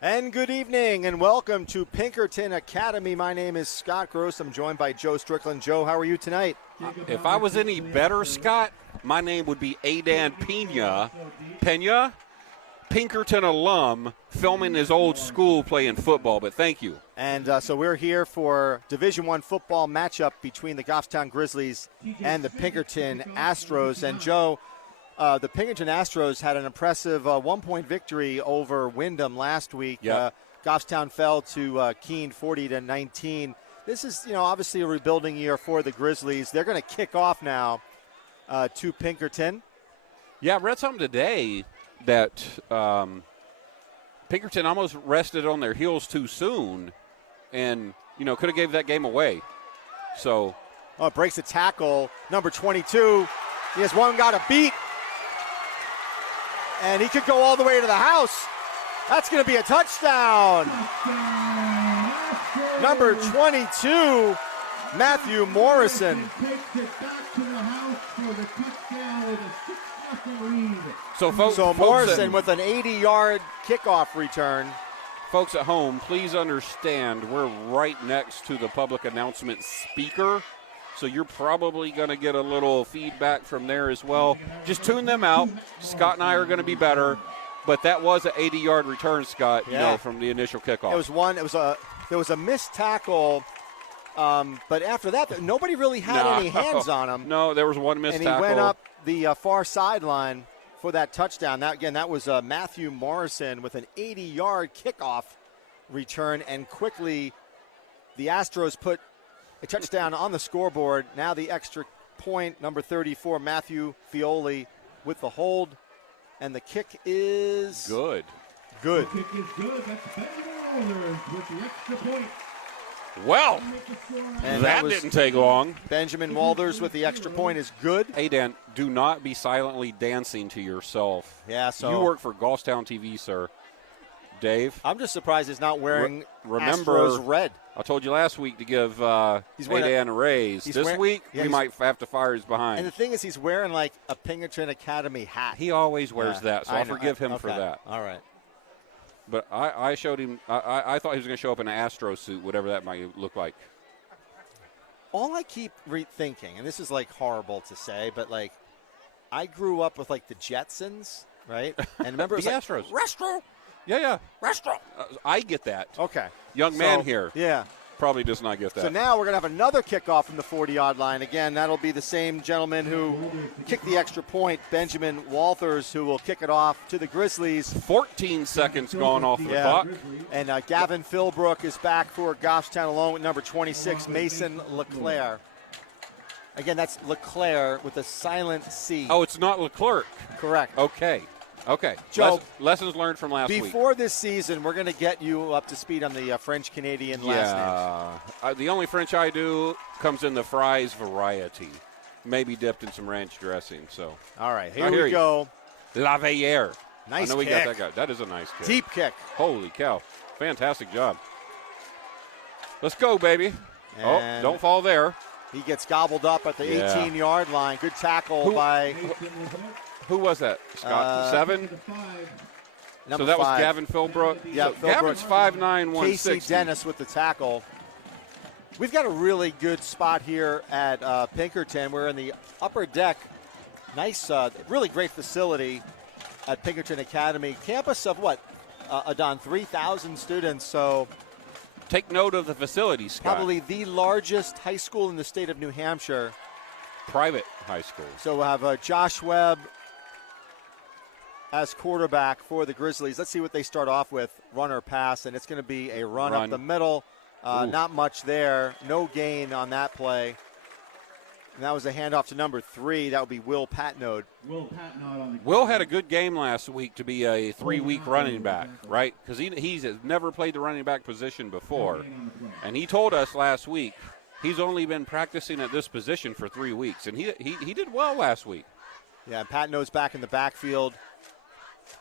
And good evening and welcome to Pinkerton Academy. My name is Scott Gross. I'm joined by Joe Strickland. Joe, how are you tonight? If I was any better, Scott, my name would be Adan Pena, Pinkerton alum, filming his old school playing football, but thank you. And so we're here for Division I football matchup between the Goffstown Grizzlies and the Pinkerton Astros. And Joe, the Pinkerton Astros had an impressive 1-point victory over Wyndham last week. Yep. Goffstown fell to Keene 40-19. This is, obviously a rebuilding year for the Grizzlies. They're going to kick off now to Pinkerton. Yeah, I read something today that Pinkerton almost rested on their heels too soon and, could have gave that game away. So. Oh, breaks a tackle. Number 22. He has one got to beat. And he could go all the way to the house. That's going to be a touchdown. Number 22, Matthew Morrison. So Morrison with an 80-yard kickoff return. Folks at home, please understand we're right next to the public announcement speaker. So you're probably going to get a little feedback from there as well. Just tune them out. Scott and I are going to be better. But that was an 80-yard return, Scott, from the initial kickoff. There was a missed tackle, but after that, nobody really had any hands on him. No, there was one missed tackle. And he went up the far sideline for that touchdown. That was Matthew Morrison with an 80-yard kickoff return. And quickly, the Astros put a touchdown on the scoreboard. Now the extra point, number 34, Matthew Fioli with the hold. And the kick is good. The kick is good. That's Benjamin with the extra point. Well, and that didn't take long. Benjamin Walters with the extra point is good. Hey, Dan, do not be silently dancing to yourself. Yeah, so you work for Goffstown TV, sir. Dave? I'm just surprised he's not wearing remember, Astros red. I told you last week to give Dan a raise. This week, we might have to fire his behind. And the thing is, he's wearing like a Pinkerton Academy hat. He always wears that, so I'll forgive him for that. All right. But I showed him, I thought he was going to show up in an Astro suit, whatever that might look like. All I keep rethinking, and this is like horrible to say, but like I grew up with like the Jetsons, right? And remember the Astros. Restro. Yeah. Restaurant. I get that. Okay. Young man here. Yeah. Probably does not get that. So now we're going to have another kickoff from the 40-yard line. Again, that'll be the same gentleman who kicked the extra point, Benjamin Walters, who will kick it off to the Grizzlies. 14 seconds gone off the clock. And Gavin Philbrook is back for Goffstown along with number 26, Mason LeClaire. Again, that's LeClaire with a silent C. Oh, it's not Leclerc. Correct. Okay. Joe, lessons learned from last week. Before this season, we're going to get you up to speed on the French-Canadian last names. The only French I do comes in the fries variety, maybe dipped in some ranch dressing. So, all right, here we go. La Veillere. Nice I know kick. We got that guy. That is a nice kick. Deep kick. Holy cow. Fantastic job. Let's go, baby. And don't fall there. He gets gobbled up at the 18-yard line. Good tackle by... Who was that, Scott? 7? Number so that 5. was Gavin Philbrook? Yeah, so Gavin's 5'9", 160. Casey Dennis with the tackle. We've got a really good spot here at Pinkerton. We're in the upper deck. Nice, really great facility at Pinkerton Academy. Campus of what, Adon? 3,000 students, so... Take note of the facility, Scott. Probably the largest high school in the state of New Hampshire. Private high school. So we'll have Josh Webb as quarterback for the Grizzlies. Let's see what they start off with. Run or pass, and it's going to be a run up the middle. Not much there. No gain on that play. And that was a handoff to number 3. That would be Will Patnode. Will had a good game last week to be a 3-week running back, right? Because he's never played the running back position before. And he told us last week he's only been practicing at this position for 3 weeks. And he did well last week. Yeah, Patnode's back in the backfield.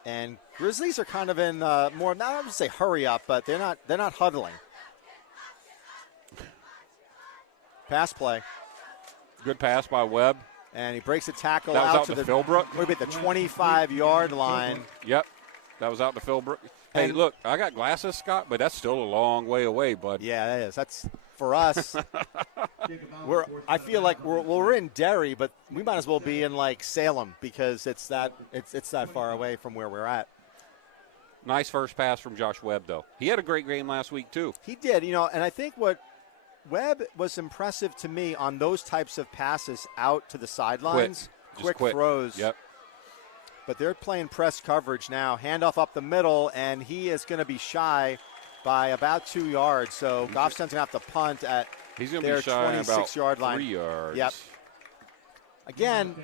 And Grizzlies are kind of in more, not I would say hurry up, but they're not huddling. Pass play. Good pass by Webb. And he breaks a tackle that was out to the Philbrook. We're at the 25-yard line. Yep. That was out to Philbrook. Hey, And- look, I got glasses, Scott, but that's still a long way away, bud. Yeah, that is. That's for us. I feel like we're in Derry, but we might as well be in like Salem because it's that far away from where we're at. Nice first pass from Josh Webb, though. He had a great game last week, too. He did, and I think what Webb was impressive to me on those types of passes out to the sidelines, quick throws. Yep. But they're playing press coverage now. Handoff up the middle, and he is going to be shy by about 2 yards. So Goffstown's going to have to punt at He's going to their be shy 26-yard line. 3 yards. Yep. Again,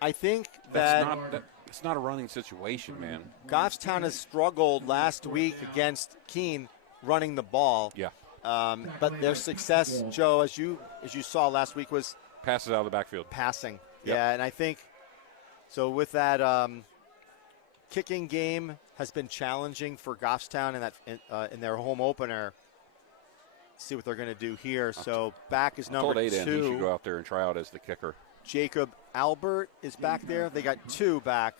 I think that it's not a running situation, man. Goffstown has struggled last week against Keene running the ball. Yeah. But their success, Joe, as you saw last week, was passes out of the backfield. Passing. Yep. Yeah, and I think so with that kicking game has been challenging for Goffstown in their home opener. See what they're going to do here. So back is number 2. He should go out there and try out as the kicker. Jacob Albert is back there. They got 2 back.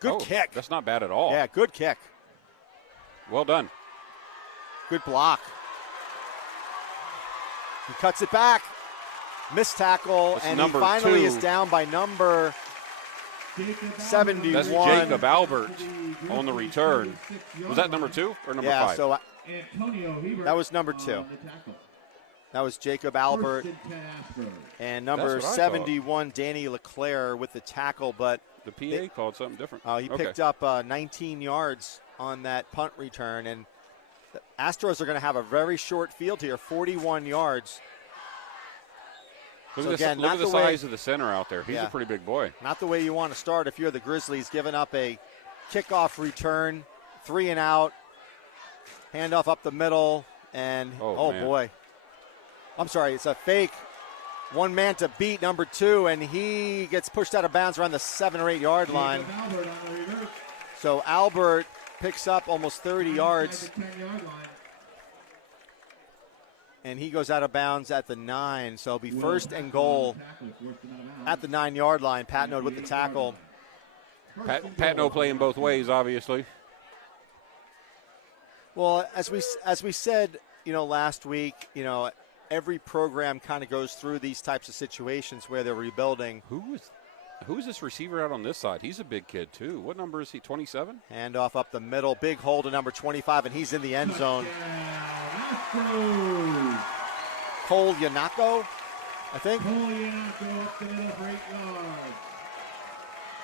Good kick. That's not bad at all. Yeah, good kick. Well done. Good block. He cuts it back. Missed tackle, That's and he finally is down by number 71. That's Jacob Albert on the return. Was that number 2 or number 5? So that was number 2. That was Jacob Albert. And number 71, Danny LeClaire with the tackle. But the PA called something different. He picked up 19 yards on that punt return. And the Astros are going to have a very short field here, 41 yards. Look at the size of the center out there. He's a pretty big boy. Not the way you want to start if you're the Grizzlies, giving up a kickoff return, 3 and out, handoff up the middle, and boy. I'm sorry, it's a fake. One man to beat number 2, and he gets pushed out of bounds around the 7 or 8 yard line. So Albert picks up almost 30 yards. And he goes out of bounds at the 9. So it'll be first and goal at the 9 yard line. Patnode with the tackle. Patno playing both ways, obviously. Well, as we said, last week, every program kind of goes through these types of situations where they're rebuilding. Who is this receiver out on this side? He's a big kid, too. What number is he, 27? Handoff up the middle. Big hole to number 25, and he's in the end zone. Cole Yanako, I think.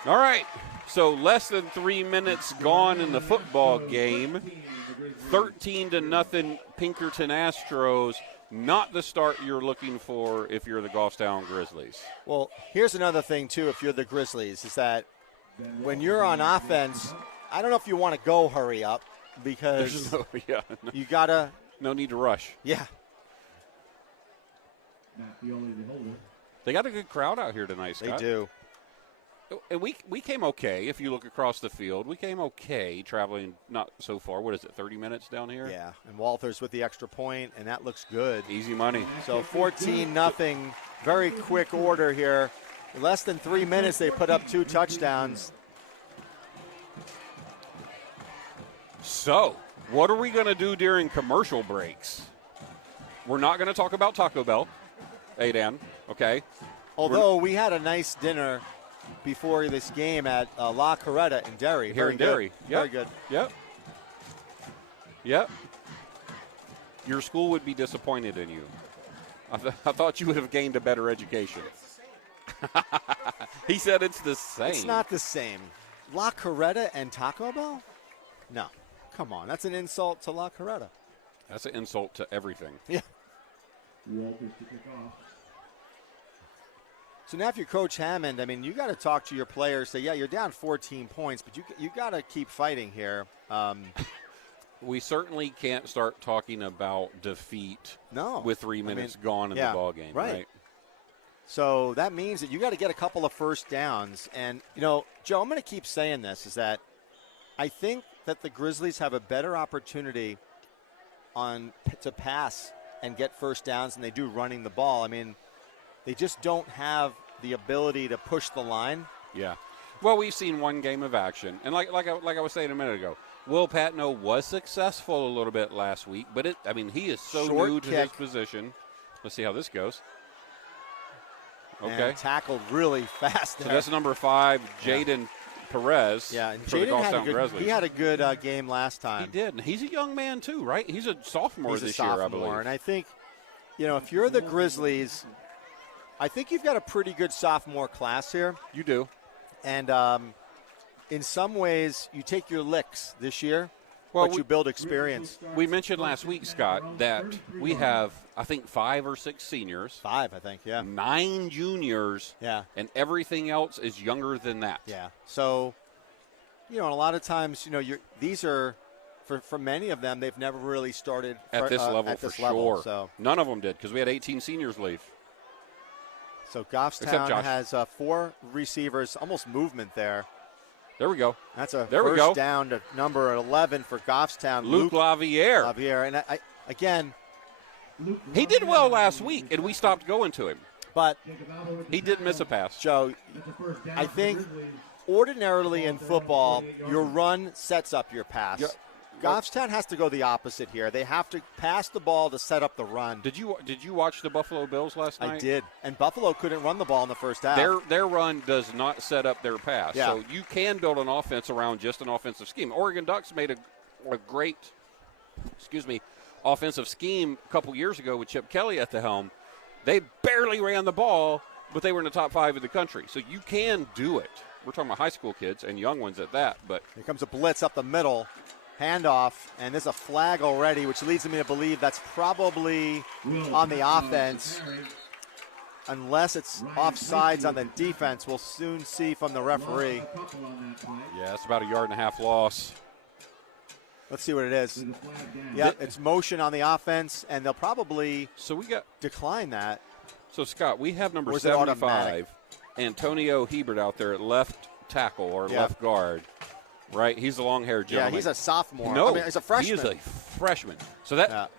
All right. So less than 3 minutes gone in the football game. 13-0 Pinkerton Astros. Not the start you're looking for if you're the Goffstown Grizzlies. Well, here's another thing, too, if you're the Grizzlies, is that when you're on offense, I don't know if you want to go hurry up because you got to. No need to rush. Yeah. They got a good crowd out here tonight, Scott. They do. And we came okay. If you look across the field, we came okay traveling not so far. What is it, 30 minutes down here? Yeah, and Walters with the extra point, and that looks good. Easy money. So 14-0, very quick order here. In less than 3 minutes, they put up 2 touchdowns. So, what are we going to do during commercial breaks? We're not going to talk about Taco Bell, Adan, okay? Although we had a nice dinner before this game at La Coretta in Derry. Here in Derry. Yep. Very good. Yep. Your school would be disappointed in you. I thought you would have gained a better education. He said it's the same. It's not the same. La Coretta and Taco Bell? No. Come on. That's an insult to La Coretta. That's an insult to everything. Yeah. Walters to kick off. So now if you're Coach Hammond, I mean, you got to talk to your players, say, yeah, you're down 14 points, but you got to keep fighting here. We certainly can't start talking about defeat with 3 minutes gone in the ball game, right? So that means that you got to get a couple of first downs. And, Joe, I'm going to keep saying this, is that I think that the Grizzlies have a better opportunity to pass and get first downs than they do running the ball. I mean, they just don't have the ability to push the line. Yeah. Well, we've seen one game of action, and like I was saying a minute ago, Will Patno was successful a little bit last week, but he is so Short new to kick. his position. Let's see how this goes. Okay. And tackled really fast So there. that's number 5, Jaden Perez. Yeah, and for the Jaden had a good game last time. He did, and he's a young man too, right? He's a sophomore this year, I believe. And I think, if you're the Grizzlies, I think you've got a pretty good sophomore class here. You do. And in some ways, you take your licks this year, Well, but you build experience. We mentioned last week, Scott, that we have, I think, 5 or 6 seniors. 5, I think, yeah. 9 juniors. Yeah. And everything else is younger than that. Yeah. So, and a lot of times, these are, for many of them, they've never really started At this level, for sure. So none of them did, because we had 18 seniors leave. So Except Goffstown Josh. has 4 receivers, almost movement there. There we go. That's a There we first go. down to number 11 for Goffstown. Luke Laviere. And again, He did well last week, and we stopped going to him. but He did miss a pass. Joe, I think ordinarily in football, your run sets up your pass. Yeah. Goffstown has to go the opposite here. They have to pass the ball to set up the run. Did you watch the Buffalo Bills last night? I did. And Buffalo couldn't run the ball in the first half. Their run does not set up their pass. Yeah. So you can build an offense around just an offensive scheme. Oregon Ducks made a great, offensive scheme a couple years ago with Chip Kelly at the helm. They barely ran the ball, but they were in the top 5 of the country. So you can do it. We're talking about high school kids and young ones at that. But Here comes a blitz up the middle. Handoff, and there's a flag already, which leads me to believe that's probably on the offense. Unless it's offsides on the defense, we'll soon see from the referee. yeah, it's about a 1.5 yard loss. Let's see what it is. Yep, it's motion on the offense, and they'll probably decline that. So, Scott, we have number Or is it 75, automatic? Antonio Hebert out there at left tackle or left guard. Right, he's the long-haired gentleman. Yeah, he's a sophomore. No, he's a freshman. He is a freshman. So that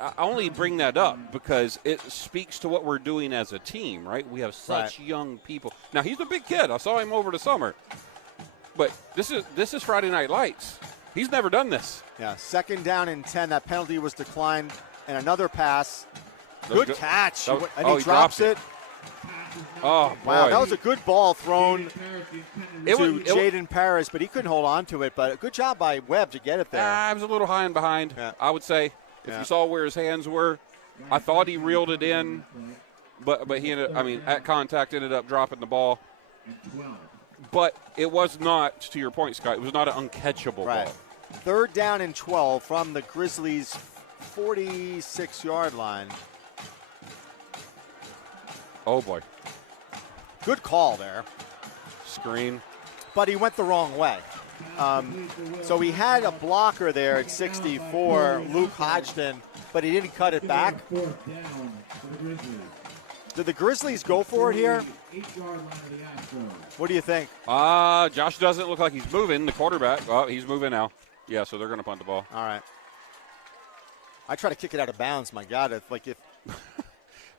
I only bring that up because it speaks to what we're doing as a team, right? We have such young people. Now he's a big kid. I saw him over the summer, but this is Friday Night Lights. He's never done this. Yeah, 2nd down and 10. That penalty was declined, and another pass. Good catch, and he drops it. Oh, boy. Wow, that was a good ball thrown to Jaden Paris, but he couldn't hold on to it. But a good job by Webb to get it there. I was a little high and behind, I would say. If you saw where his hands were, I thought he reeled it in, but he at contact ended up dropping the ball. But it was not, to your point, Scott, it was not an uncatchable ball. 3rd down and 12 from the Grizzlies' 46-yard line. Oh, boy. Good call there. Screen. But he went the wrong way. So he had a blocker there at 64, Luke Hodgson, but he didn't cut it back. Did the Grizzlies go for it here? What do you think? Josh doesn't look like he's moving, the quarterback. Oh, he's moving now. Yeah, so they're going to punt the ball. All right. I try to kick it out of bounds. My God, if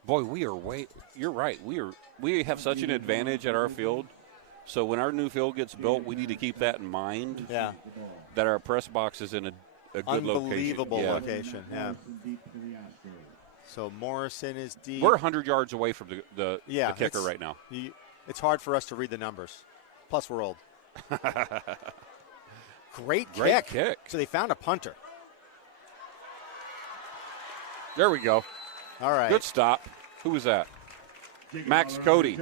Boy, you're right. We have such an advantage at our field. So when our new field gets built, we need to keep that in mind. Yeah. That our press box is in a good unbelievable location. Yeah. So Morrison is deep. We're 100 yards away from the kicker right now. It's hard for us to read the numbers. Plus, we're old. Great kick. So they found a punter. There we go. All right. Good stop. Who was that? Max Cody.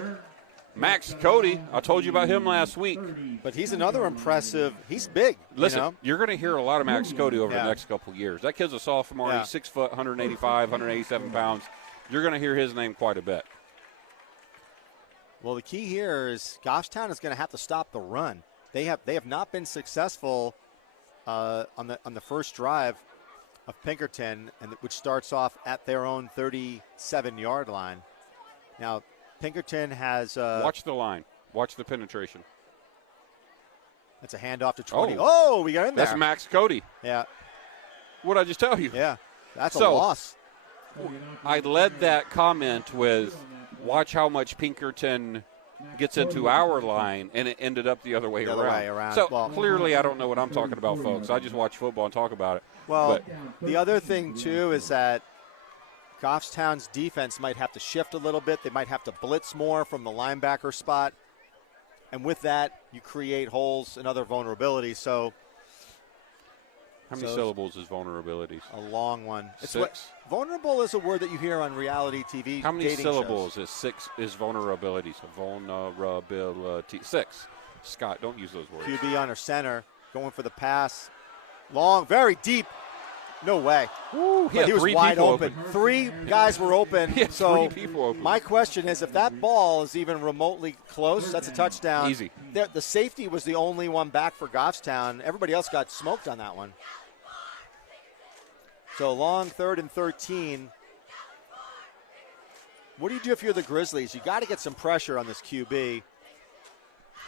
Max Cody. I told you about him last week. But he's another impressive. He's big. Listen, you're going to hear a lot of Max Cody over the next couple of years. That kid's a sophomore. He's 6 foot, 185, 187 pounds. You're going to hear his name quite a bit. Well, the key here is Goffstown is going to have to stop the run. They have not been successful on the first drive of Pinkerton, which starts off at their own 37-yard line. Now, Pinkerton has watch the line. Watch the penetration. That's a handoff to 20. Oh, we got in there. That's Max Cody. Yeah. What'd I just tell you? Yeah. That's a loss. I led that comment with watch how much Pinkerton gets into our line, and it ended up the other way around. So clearly I don't know what I'm talking about, folks. I just watch football and talk about it. Well, the other thing, too, is that Goffstown's defense might have to shift a little bit. They might have to blitz more from the linebacker spot. And with that, you create holes and other vulnerabilities. So, how many syllables is vulnerabilities? A long one. Six. Vulnerable is a word that you hear on reality TV. How many syllables shows. is six? Is vulnerability? So vulnerability. 6. Scott, don't use those words. QB under center, going for the pass, long, very deep. No way. Ooh, he was wide open. 3 guys were open. So 3 people open. My question is, if that ball is even remotely close, that's a touchdown. Easy. The safety was the only one back for Goffstown. Everybody else got smoked on that one. So long 3rd and 13. What do you do if you're the Grizzlies? You got to get some pressure on this QB.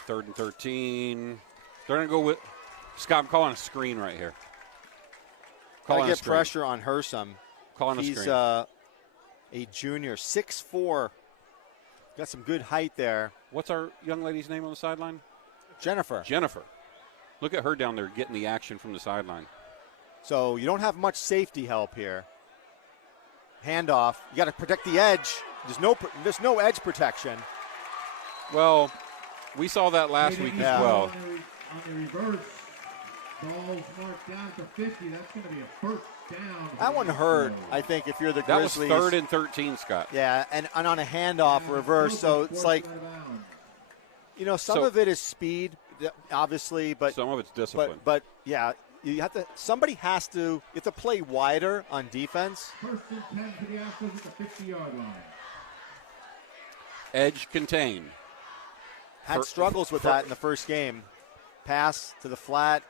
3rd and 13. They're going to go with Scott. I'm calling a screen right here. Got to get pressure on Hersom. He's a junior, 6'4". Got some good height there. What's our young lady's name on the sideline? Jennifer. Look at her down there getting the action from the sideline. So you don't have much safety help here. Handoff. You got to protect the edge. There's no edge protection. Well, we saw that last week as well. On the reverse, ball's marked down to 50. That's going to be a first down. That one hurt, I think, if you're the Grizzlies. That was 3rd and 13, Scott. Yeah, and on a handoff reverse. So it's like, some of it is speed, obviously, but some of it's discipline. But yeah, you have to play wider on defense. First and 10 to the Astros at the 50-yard line. Edge contain. Had struggles with that in the first game. Pass to the flat.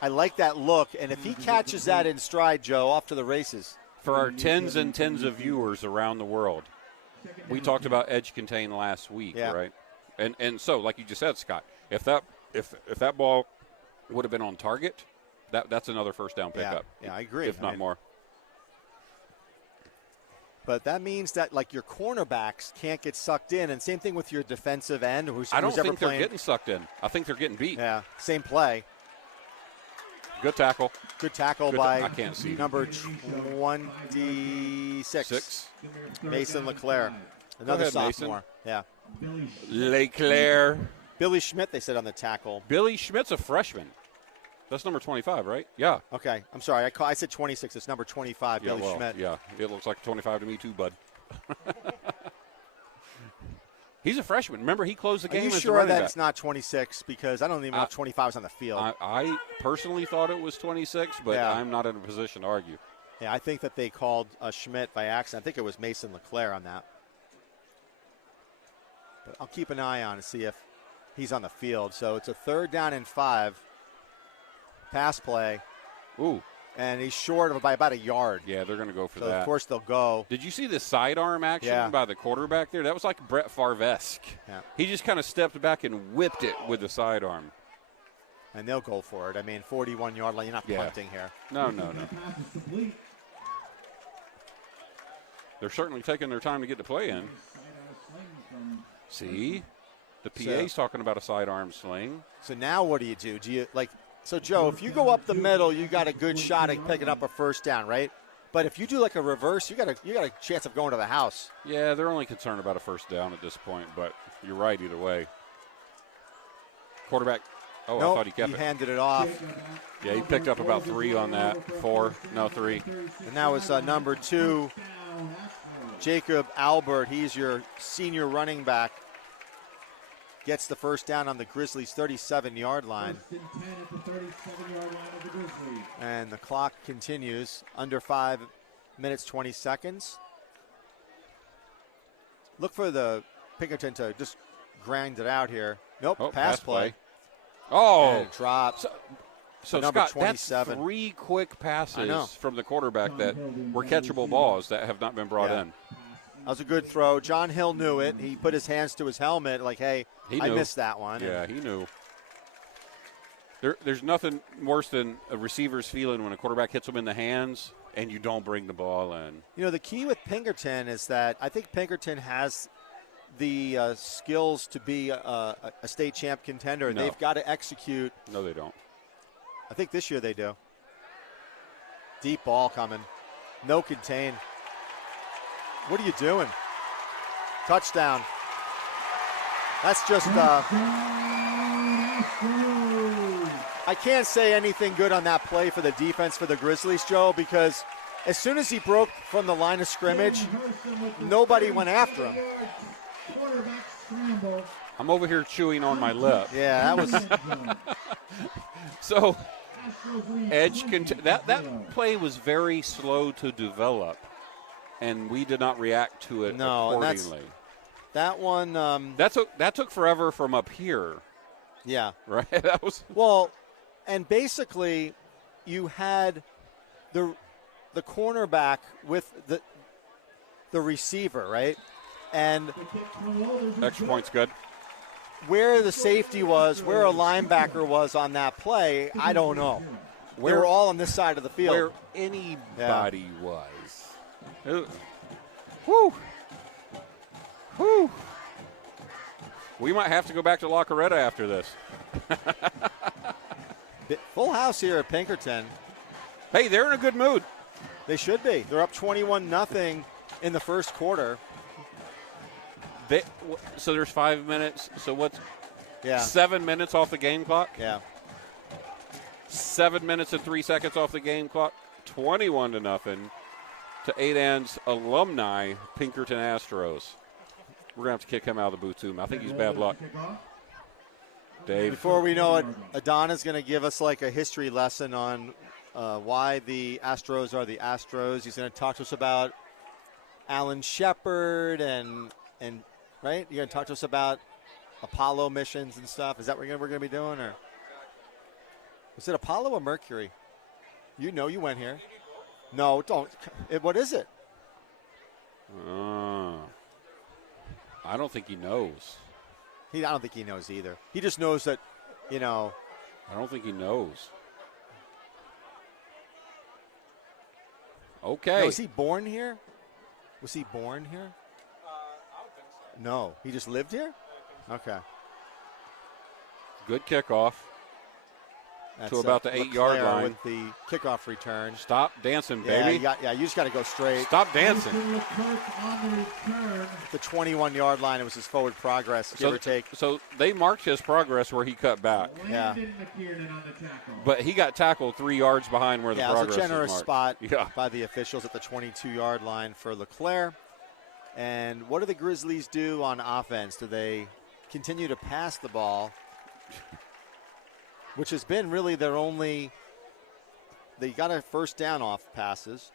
I like that look, and if he catches that in stride, Joe, off to the races. For our tens and tens of viewers around the world, we talked about edge contain last week, right? And so, like you just said, Scott, if that ball would have been on target, that's another first down pickup. Yeah, I agree. If not more. But that means that, like, your cornerbacks can't get sucked in, and same thing with your defensive end. I don't think they're getting sucked in. I think they're getting beat. Yeah, same play. Good tackle. By I can't see. number 26. Mason LeClaire. Another sophomore. Mason. Yeah. LeClaire. Billy Schmidt, they said on the tackle. Billy Schmidt's a freshman. That's number 25, right? Yeah. Okay. I'm sorry. I said 26. It's number 25, Billy Schmidt. Yeah, it looks like 25 to me too, bud. He's a freshman. Remember, he closed the game as a running back. Are you sure that's not 26? Because I don't even know if 25 is on the field. I personally thought it was 26, but I'm not in a position to argue. Yeah, I think that they called Schmidt by accident. I think it was Mason LeClaire on that. But I'll keep an eye on to see if he's on the field. So it's a 3rd down and 5. Pass play. Ooh. And he's short by about a yard. Yeah, they're going to go for so that. Of course, they'll go. Did you see the sidearm action by the quarterback there? That was like Brett Favre-esque. Yeah. He just kind of stepped back and whipped it with the sidearm. And they'll go for it. I mean, 41-yard line. You're not punting here. No. They're certainly taking their time to get the play in. See? The PA's talking about a sidearm sling. So now what do you do? So, Joe, if you go up the middle, you got a good shot at picking up a first down, right? But if you do like a reverse, you got a chance of going to the house. Yeah, they're only concerned about a first down at this point, but you're right either way. Quarterback. Oh, nope, I thought he kept it. He handed it off. Yeah, he picked up about 3 on that. 4, no 3. And that was number 2, Jacob Albert. He's your senior running back. Gets the first down on the Grizzlies' 37-yard line. And the clock continues. Under 5 minutes, 20 seconds. Look for the Pinkerton to just grind it out here. Nope, pass play. Oh. And it drops. So number Scott, 27. that's 3 quick passes from the quarterback that were catchable balls that have not been brought in. That was a good throw. John Hill knew it. He put his hands to his helmet like, hey, I missed that one. Yeah, he knew. There's nothing worse than a receiver's feeling when a quarterback hits him in the hands and you don't bring the ball in. You know, the key with Pinkerton is that I think Pinkerton has the skills to be a state champ contender. No. They've got to execute. No, they don't. I think this year they do. Deep ball coming. No contain. What are you doing? Touchdown. That's just, I can't say anything good on that play for the defense for the Grizzlies, Joe, because as soon as he broke from the line of scrimmage, nobody went after him. I'm over here chewing on my lip. Yeah, that was. So, that play was very slow to develop, and we did not react to it accordingly. That one. That took forever from up here. Yeah. Right. That was. Well, and basically, you had the cornerback with the receiver, right? And extra point's good. Where the safety was, where a linebacker was on that play, I don't know. They were all on this side of the field. Where anybody was. Whew. Whew. We might have to go back to La Coretta after this. Full house here at Pinkerton. Hey, they're in a good mood. They should be. They're up 21-0 in the first quarter. So there's 5 minutes. So what's 7 minutes off the game clock? Yeah. 7 minutes and 3 seconds off the game clock. 21-0 to 8N's alumni, Pinkerton Astros. We're going to have to kick him out of the booth, too. I think he's bad luck. Dave. Before we know it, Adonna's going to give us like a history lesson on why the Astros are the Astros. He's going to talk to us about Alan Shepard and right? You're going to talk to us about Apollo missions and stuff. Is that what we're going to be doing? Or was it Apollo or Mercury? You know you went here. No, don't. What is it? I don't think he knows. I don't think he knows either. He just knows that, I don't think he knows. Okay. No, was he born here? Was he born here? I don't think so. No, he just lived here? Okay. Good kickoff. That's to about the 8-yard line. With the kickoff return. Stop dancing, baby. You just got to go straight. Stop dancing. The 21-yard line, it was his forward progress, give or take. So they marked his progress where he cut back. Yeah. But he got tackled 3 yards behind where the progress was marked. Yeah, it was a generous spot by the officials at the 22-yard line for LeClaire. And what do the Grizzlies do on offense? Do they continue to pass the ball? Which has been really their only – they got a first down off passes.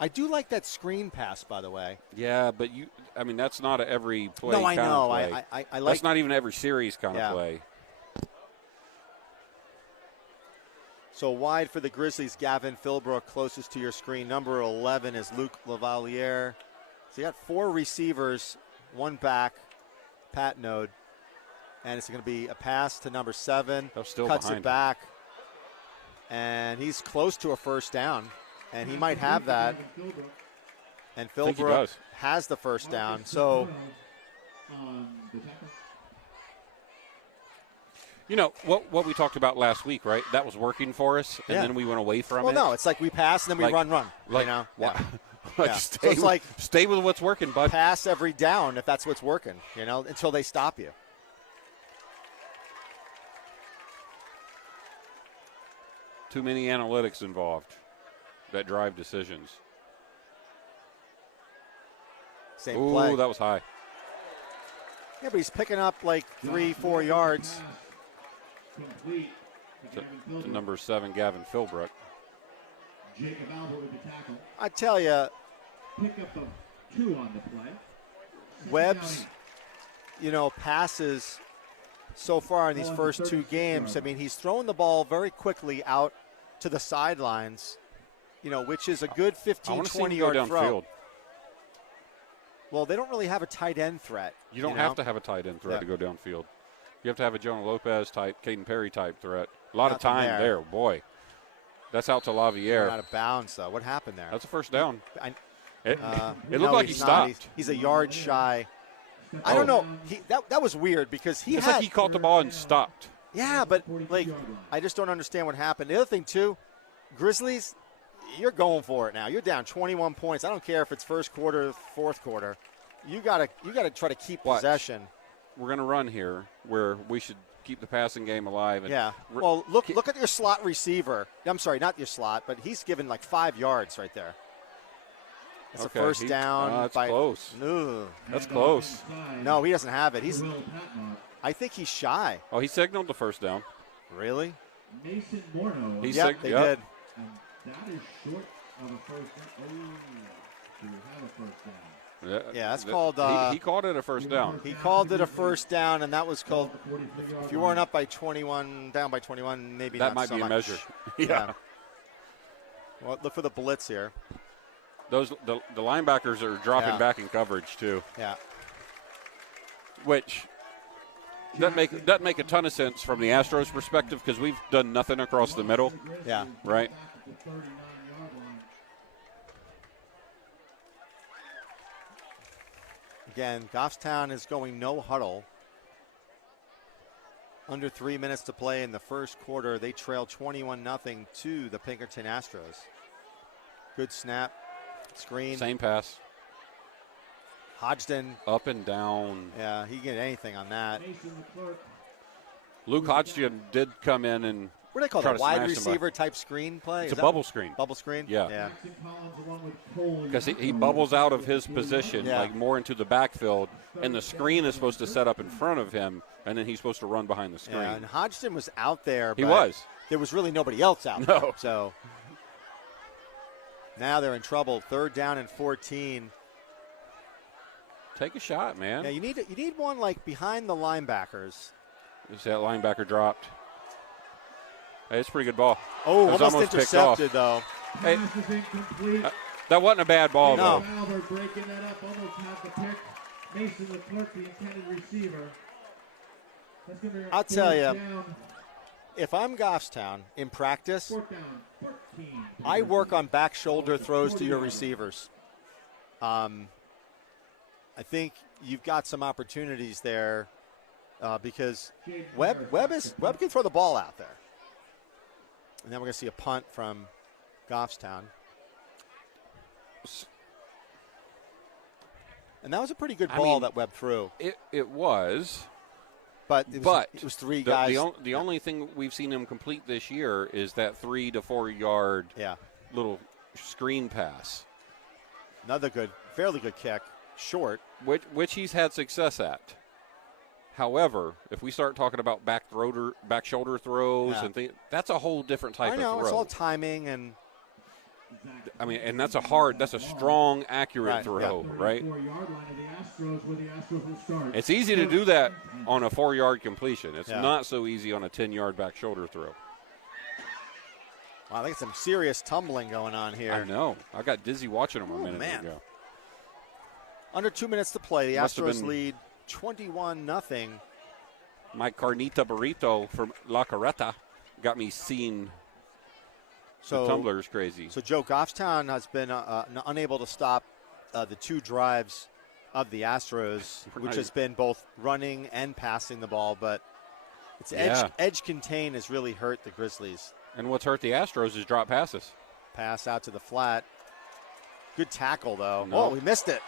I do like that screen pass, by the way. Yeah, but that's not a every play kind of play. I know. I like – that's not even every series kind of play. So wide for the Grizzlies, Gavin Philbrook, closest to your screen. Number 11 is Luke Lavaliere. So you got 4 receivers, 1 back, Pat Node. And it's going to be a pass to number 7. Cuts it back. And he's close to a first down. And he might have that. And Philbrook has the first down. So, what we talked about last week, right? That was working for us, and then we went away from it. Well, no, it's like we pass and then we run. So it's like stay with what's working, bud. Pass every down if that's what's working, until they stop you. Too many analytics involved that drive decisions. Same play. Ooh, that was high. Yeah, but he's picking up like 3-4 yards. To number 7, Gavin Philbrook. Jacob Albert with the tackle. I tell you, pick up a 2 on the play. Webb's, passes so far in these first 2 games. I mean, he's throwing the ball very quickly out to the sidelines, which is a good 15, 20-yard throw. Well, they don't really have a tight end threat. You don't have to have a tight end threat to go downfield. You have to have a Jonah Lopez type, Caden Perry type threat. A lot of time there. Boy. That's out to Laviere. Out of bounds, though. What happened there? That's a first down. It No, looked like he he's not. stopped. He's a yard shy. I don't know. That was weird because It's like he caught the ball and stopped. Yeah, but like I just don't understand what happened. The other thing too, Grizzlies, you're going for it now. You're down 21 points. I don't care if it's first quarter, fourth quarter. You gotta try to keep possession. We're gonna run here where we should keep the passing game alive. And yeah. Well, look at your slot receiver. I'm sorry, not your slot, but he's given like 5 yards right there. It's a first down. That's close. Ugh. That's close. No, he doesn't have it. I think he's shy. Oh, he signaled the first down. Really? Mason Morno. He Yep, they did. And that is short of a first down. Oh, do you have a first down? Yeah, that's called. He called it a first down. He called it a first down, and that was called. If you weren't up by 21, down by 21, maybe that not might so be a much. measure. Yeah. Well, look for the blitz here. The linebackers are dropping Yeah. back in coverage too, Yeah. which doesn't make a ton of sense from the Astros' perspective because we've done nothing across the middle. Yeah. Right. Again, Goffstown is going no huddle. Under 3 minutes to play in the first quarter. They trail 21-0 to the Pinkerton Astros. Good snap. Screen. Same pass. Hodgson. Up and down. Yeah, he can get anything on that. Luke Hodgson did come in and What do they call try that? to Wide smash receiver type screen play? It's Is a that- bubble screen. Bubble screen? Yeah. Collins Because he bubbles out of his position, Yeah. like more into the backfield, and the screen is supposed to set up in front of him, and then he's supposed to run behind the screen. Yeah, and Hodgson was out there. He but was. There was really nobody else out No. there. So now they're in trouble. 3rd down and 14. Take a shot, man. Yeah, you need one like behind the linebackers. You see that linebacker dropped. Hey, it's a pretty good ball. Oh, It was almost picked off. intercepted though. Hey, Pass is incomplete. that wasn't a bad ball, No. though. Albert breaking that up, almost had the pick. Mason Leclerc, the intended receiver. That's gonna be I'll tell fourth ya. down. If I'm Goffstown in practice, Fourth down, 14. I work on back shoulder throws to your receivers. I think you've got some opportunities there because Webb can throw the ball out there. And then we're going to see a punt from Goffstown. And that was a pretty good ball that Webb threw. It was. But it was 3 guys. The only thing we've seen him complete this year is that 3 to 4 yard little screen pass. Another fairly good kick, short. Which he's had success at. However, if we start talking about back shoulder throws and things, that's a whole different type of throw. It's all timing and. I mean, and that's a strong, accurate throw, right? It's easy to do that on a 4-yard completion. It's not so easy on a 10-yard back shoulder throw. Wow, I think some serious tumbling going on here. I know. I got dizzy watching them a minute ago. Under 2 minutes to play. The Must have Astros been lead 21-0. My carnita burrito from La Carreta got me seeing the tumblers crazy. So Joe, Goffstown has been unable to stop the 2 drives of the Astros, which has been both running and passing the ball. But it's edge contain has really hurt the Grizzlies. And what's hurt the Astros is drop passes. Pass out to the flat. Good tackle, though. No. Oh, we missed it.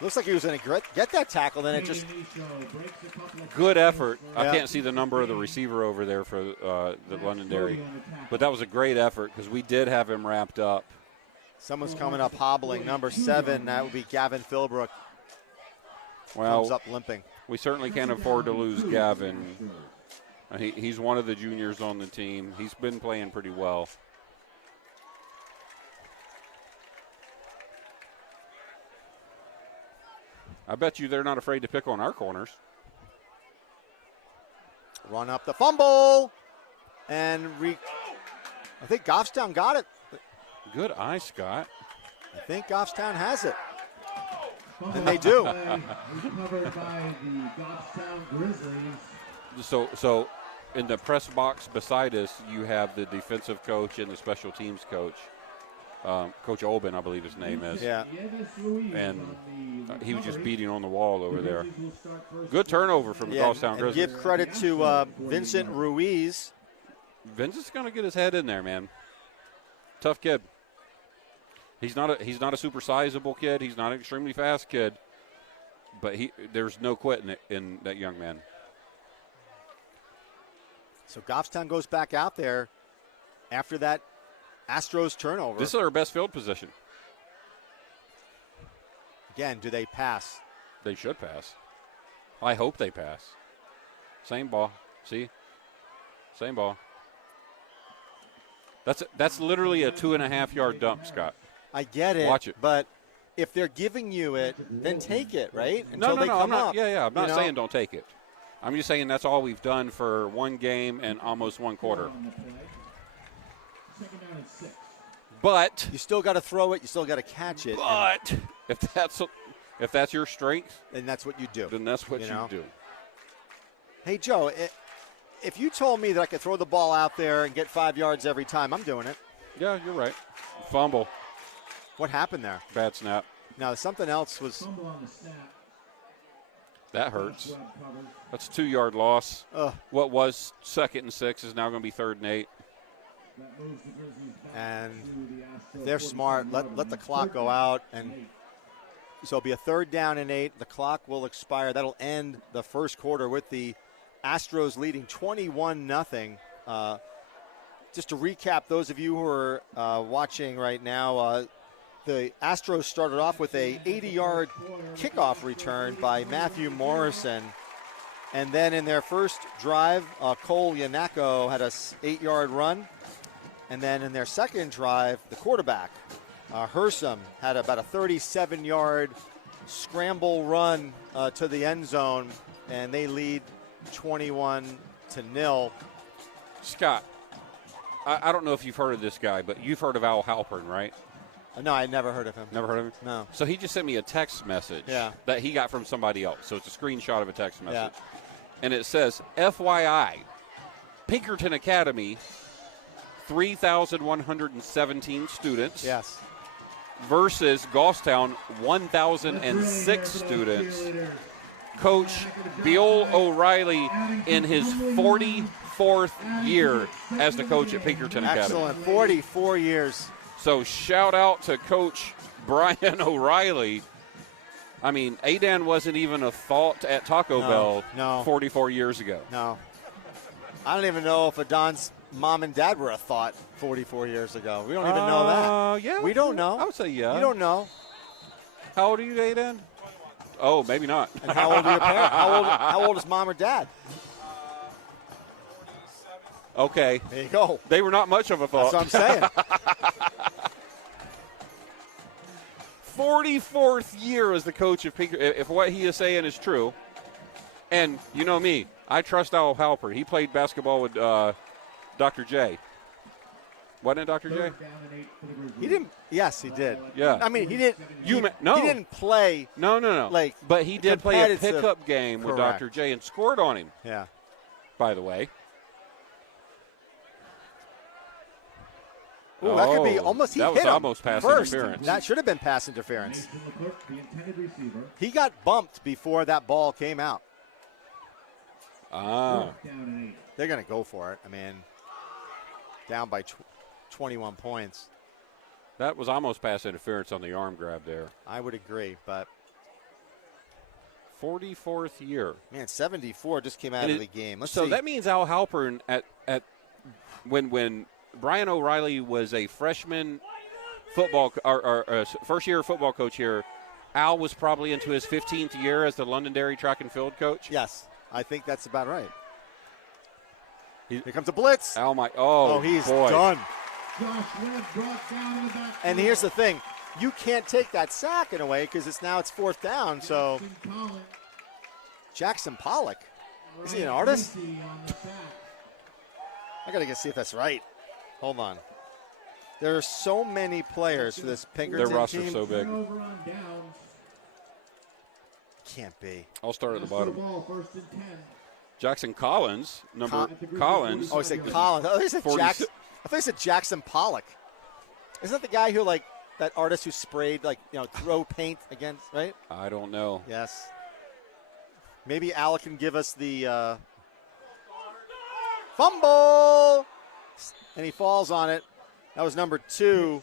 Looks like he was going to get that tackle, then it just... Good effort. Yeah. I can't see the number of the receiver over there for the Londonderry. But that was a great effort because we did have him wrapped up. Someone's coming up hobbling. Number 7, that would be Gavin Philbrook. Well, Comes up limping. We certainly can't afford to lose Gavin. He's one of the juniors on the team. He's been playing pretty well. I bet you they're not afraid to pick on our corners. Run up the fumble. And I think Goffstown got it. Good eye, Scott. I think Goffstown has it. And they do. Recovered by the Goffstown Grizzlies. So in the press box beside us, you have the defensive coach and the special teams coach. Coach Olben, I believe his name is. Yeah. And he was just beating on the wall over there. Good turnover from the Goffstown and Grizzlies. give credit to Vincent Ruiz. Vincent's going to get his head in there, man. Tough kid. He's not a super sizable kid. He's not an extremely fast kid. But there's no quitting in that young man. So Goffstown goes back out there after that Astros turnover. This is our best field position. Again, do they pass? They should pass. I hope they pass. Same ball. See? Same ball. That's literally a 2.5-yard dump, Scott. I get it. Watch it. But if they're giving you it, then take it, right? Until No, they come I'm not. up. Yeah. I'm not saying don't take it. I'm just saying that's all we've done for one game and almost one quarter. But You still got to throw it. You still got to catch it. But if that's your strength, and that's what you do. then that's what you do. Hey, Joe, if you told me that I could throw the ball out there and get 5 yards every time, I'm doing it. Yeah, you're right. Fumble. What happened there? Bad snap. Now, something else was. That hurts. That's a 2-yard loss. Ugh. What was 2nd and 6 is now going to be 3rd and 8. And they're smart. Let the clock go out. And so it'll be a 3rd down and 8. The clock will expire. That'll end the first quarter with the Astros leading 21-0. Just to recap, those of you who are watching right now, the Astros started off with a 80-yard kickoff return by Matthew Morrison. And then in their first drive, Cole Yanako had a 8-yard run. And then in their second drive, the quarterback, Hersom, had about a 37-yard scramble run to the end zone. And they lead 21-0. Scott, I don't know if you've heard of this guy, but you've heard of Al Halpern, right? No, I never heard of him. Never heard of him? No. So he just sent me a text message that he got from somebody else. So it's a screenshot of a text message. Yeah. And it says, FYI, Pinkerton Academy, 3,117 students. Yes. Versus Goffstown, 1,006 students. Coach Bill O'Reilly in his 44th year as the coach at Pinkerton Academy. Excellent. 44 years. So shout out to Coach Brian O'Reilly. I mean, Adan wasn't even a thought at Taco Bell 44 years ago. No. I don't even know if Adon's mom and dad were a thought 44 years ago. We don't even know that. Yeah. We don't know. I would say yeah. You don't know. How old are you, Adan? Oh, maybe not. And how old are your parents? How old is mom or dad? Okay. There you go. They were not much of a thought. That's what I'm saying. 44th year as the coach of Pinkerton, if what he is saying is true. And you know me, I trust Al Halpern. He played basketball with Dr. J. Wasn't it Dr. J? He didn't. Yes, he did. Yeah. I mean, he didn't. No. He didn't play. No. Like, but he did play a competitive. pickup game with Correct. Dr. J and scored on him. Yeah. By the way. Ooh, that could be almost. He that hit was him almost pass first. interference. That should have been pass interference. He got bumped before that ball came out. They're going to go for it. I mean, down by 21 points. That was almost pass interference on the arm grab there. I would agree, but 44th year. Man, 74 just came out of the game. Let's so see. that means Al Halpern at when Brian O'Reilly was a freshman football or first year football coach here, Al was probably into his 15th year as the Londonderry track and field coach. Yes, I think that's about right. Here comes a blitz. Al might. He's boy. done. And here's the thing. You can't take that sack in a way because it's 4th down. So Jackson Pollock. Is he an artist? I got to see if that's right. Hold on. There are so many players for this Pinkerton Their roster's team. so big. Can't be. I'll start at the bottom. Jackson Collins, Collins. Oh, I said Collins. I thought he said Jackson Pollock. Isn't that the guy who, like, that artist who sprayed, like, throw paint against, right? I don't know. Yes. Maybe Al can give us the fumble, and he falls on it. That was number 2,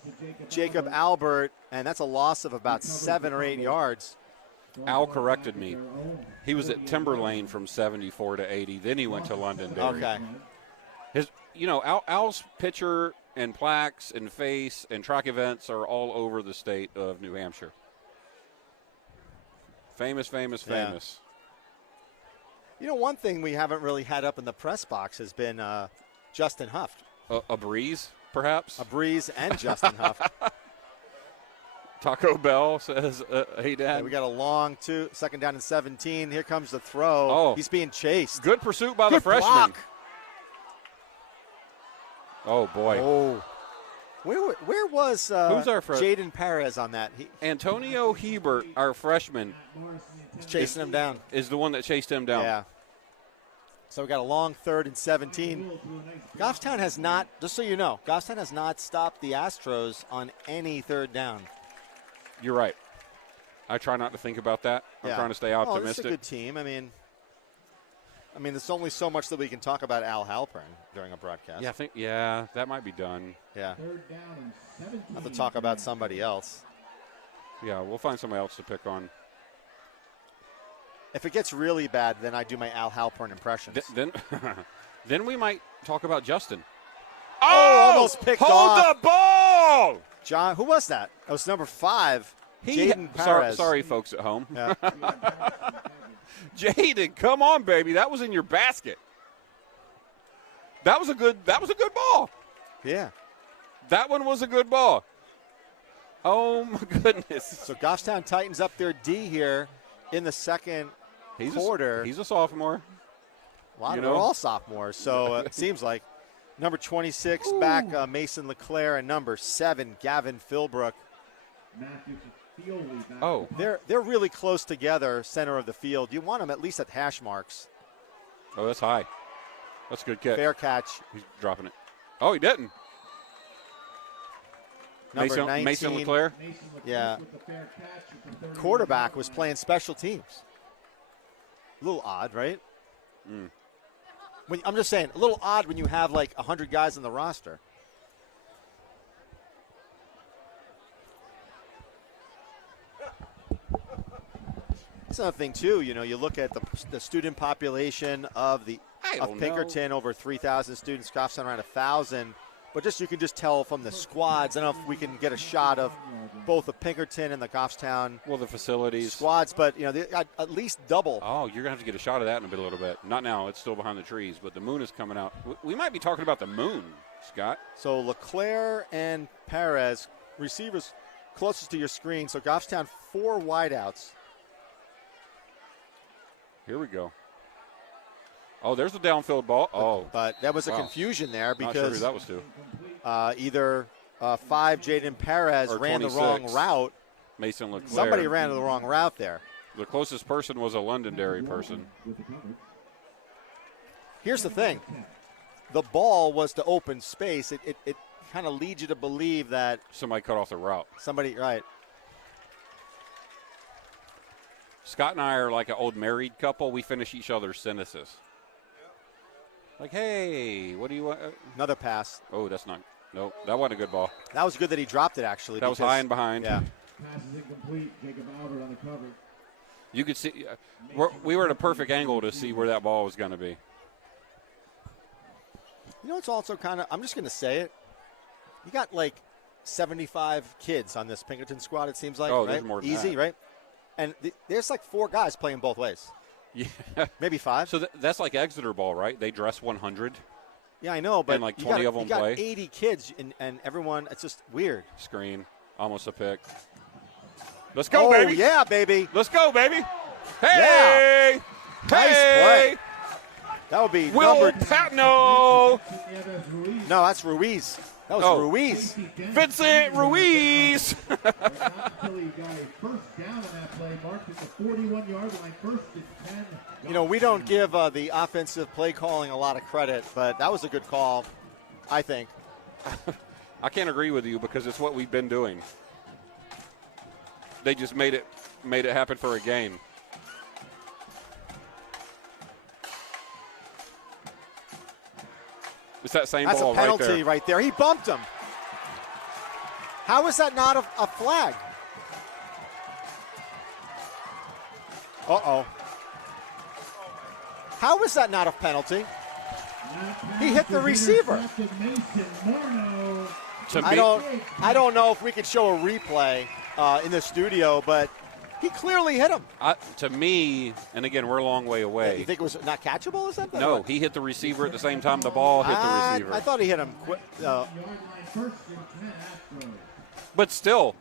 Jacob Albert, and that's a loss of about 7 or 8 yards. Al corrected me. He was at Timberlane from 74 to 80. Then he went to Londonderry. Okay. Al's picture and plaques and face and track events are all over the state of New Hampshire. Famous. One thing we haven't really had up in the press box has been Justin Huff. A breeze, perhaps? A breeze and Justin Huff. Taco Bell says, hey, Dad. Yeah, we got a long 2nd down and 17. Here comes the throw. Oh. He's being chased. Good pursuit by the Good freshman. block. Oh, boy. Oh. Where was Who's our Jaden Perez on that? Antonio Hebert, our freshman, He's chasing him down. is the one that chased him down. Yeah. So we got a long 3rd and 17. Goffstown has not, just so you know, Goffstown has not stopped the Astros on any 3rd down. You're right. I try not to think about that. I'm trying to stay optimistic. It's a good team. I mean, there's only so much that we can talk about Al Halpern during a broadcast. Yeah, that might be done. Yeah. 3rd down and 17. I'll have to talk about somebody else. Yeah, we'll find somebody else to pick on. If it gets really bad, then I do my Al Halpern impressions. Then we might talk about Justin. Oh, almost picked hold off. the ball! John, who was that? That was number 5, Jaden Perez. Sorry, folks at home. Yeah. Jaden, come on, baby. That was in your basket. That was a good ball. Yeah. That one was a good ball. Oh, my goodness. So Goffstown tightens up their D here in the second quarter. He's a sophomore. They're all sophomores, so it seems like. Number 26 back, Mason LeClaire, and number 7, Gavin Philbrook. Oh. They're really close together, center of the field. You want them at least at hash marks. Oh, that's high. That's a good catch. Fair catch. He's dropping it. Oh, he didn't. Number 19, Mason LeClaire. Yeah. Quarterback was playing special teams. A little odd, right? I'm just saying, a little odd when you have like 100 guys on the roster. That's another thing, too. You look at the student population of Pinkerton, over 3,000 students, Goffstown around 1,000. But you can just tell from the squads. I don't know if we can get a shot of both the Pinkerton and the Goffstown the facilities squads, but they got at least double. Oh, you're gonna have to get a shot of that in a little bit. Not now; it's still behind the trees, but the moon is coming out. We might be talking about the moon, Scott. So LeClaire and Perez, receivers closest to your screen. So Goffstown 4 wideouts. Here we go. Oh, there's the downfield ball. Oh. But that was a confusion there because not sure who that was to. Either 5 Jaden Perez or ran 26, the wrong route. Mason LeClaire. Somebody ran the wrong route there. The closest person was a Londonderry person. Here's the thing. The ball was to open space. It kind of leads you to believe that somebody cut off the route. Right. Scott and I are like an old married couple. We finish each other's sentences. Like, hey, what do you want? Another pass. Oh, that's not. Nope, that wasn't a good ball. That was good that he dropped it, actually. That was high and behind. Yeah. Pass is incomplete. Jacob Albert on the cover. You could see. We were at a perfect angle to see where that ball was going to be. It's also kind of, I'm just going to say it. You got like 75 kids on this Pinkerton squad, it seems like. Oh, right? there's more than Easy, that. Right? And there's like 4 guys playing both ways. Yeah. Maybe 5. So that's like Exeter ball, right? They dress 100. Yeah, I know, but and like 20 of them play. You got 80 kids, and everyone, it's just weird. Screen, almost a pick. Let's go, baby. Yeah, baby. Let's go, baby. Hey! Yeah. Nice play. That would be Will Patno. No, that's Ruiz. That was Ruiz. Vincent Ruiz. First down on that play, marked at the 41-yard line, 1st and 10. We don't give the offensive play calling a lot of credit, but that was a good call, I think. I can't agree with you because it's what we've been doing. They just made it happen for a game. It's that same That's ball a penalty right there. right there. He bumped him. How is that not a flag? Uh-oh. How is that not a penalty? He hit the receiver. To me, I don't know if we could show a replay in the studio, but he clearly hit him. To me, and again, we're a long way away. You think it was not catchable or something? No, he hit the receiver at the same time the ball hit the receiver. I thought he hit him quick. But still,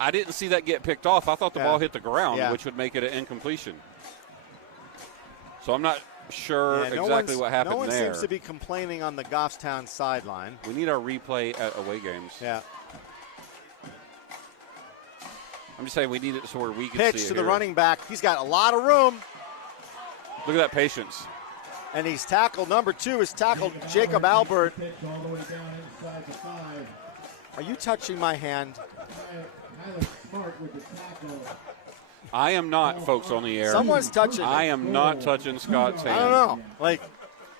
I didn't see that get picked off. I thought the ball hit the ground, Yeah. which would make it an incompletion. So I'm not sure Yeah, exactly what happened no one there. seems to be complaining on the Goffstown sideline. We need our replay at away games. Yeah. I'm just saying we need it so where we can Pitch see it to the here. running back. He's got a lot of room. Look at that patience. And he's tackled. Number 2 is tackled Jacob Albert. Are you touching my hand? I am not, folks on the air. Someone's touching I it. am not touching Scott's hand. I don't know. Like,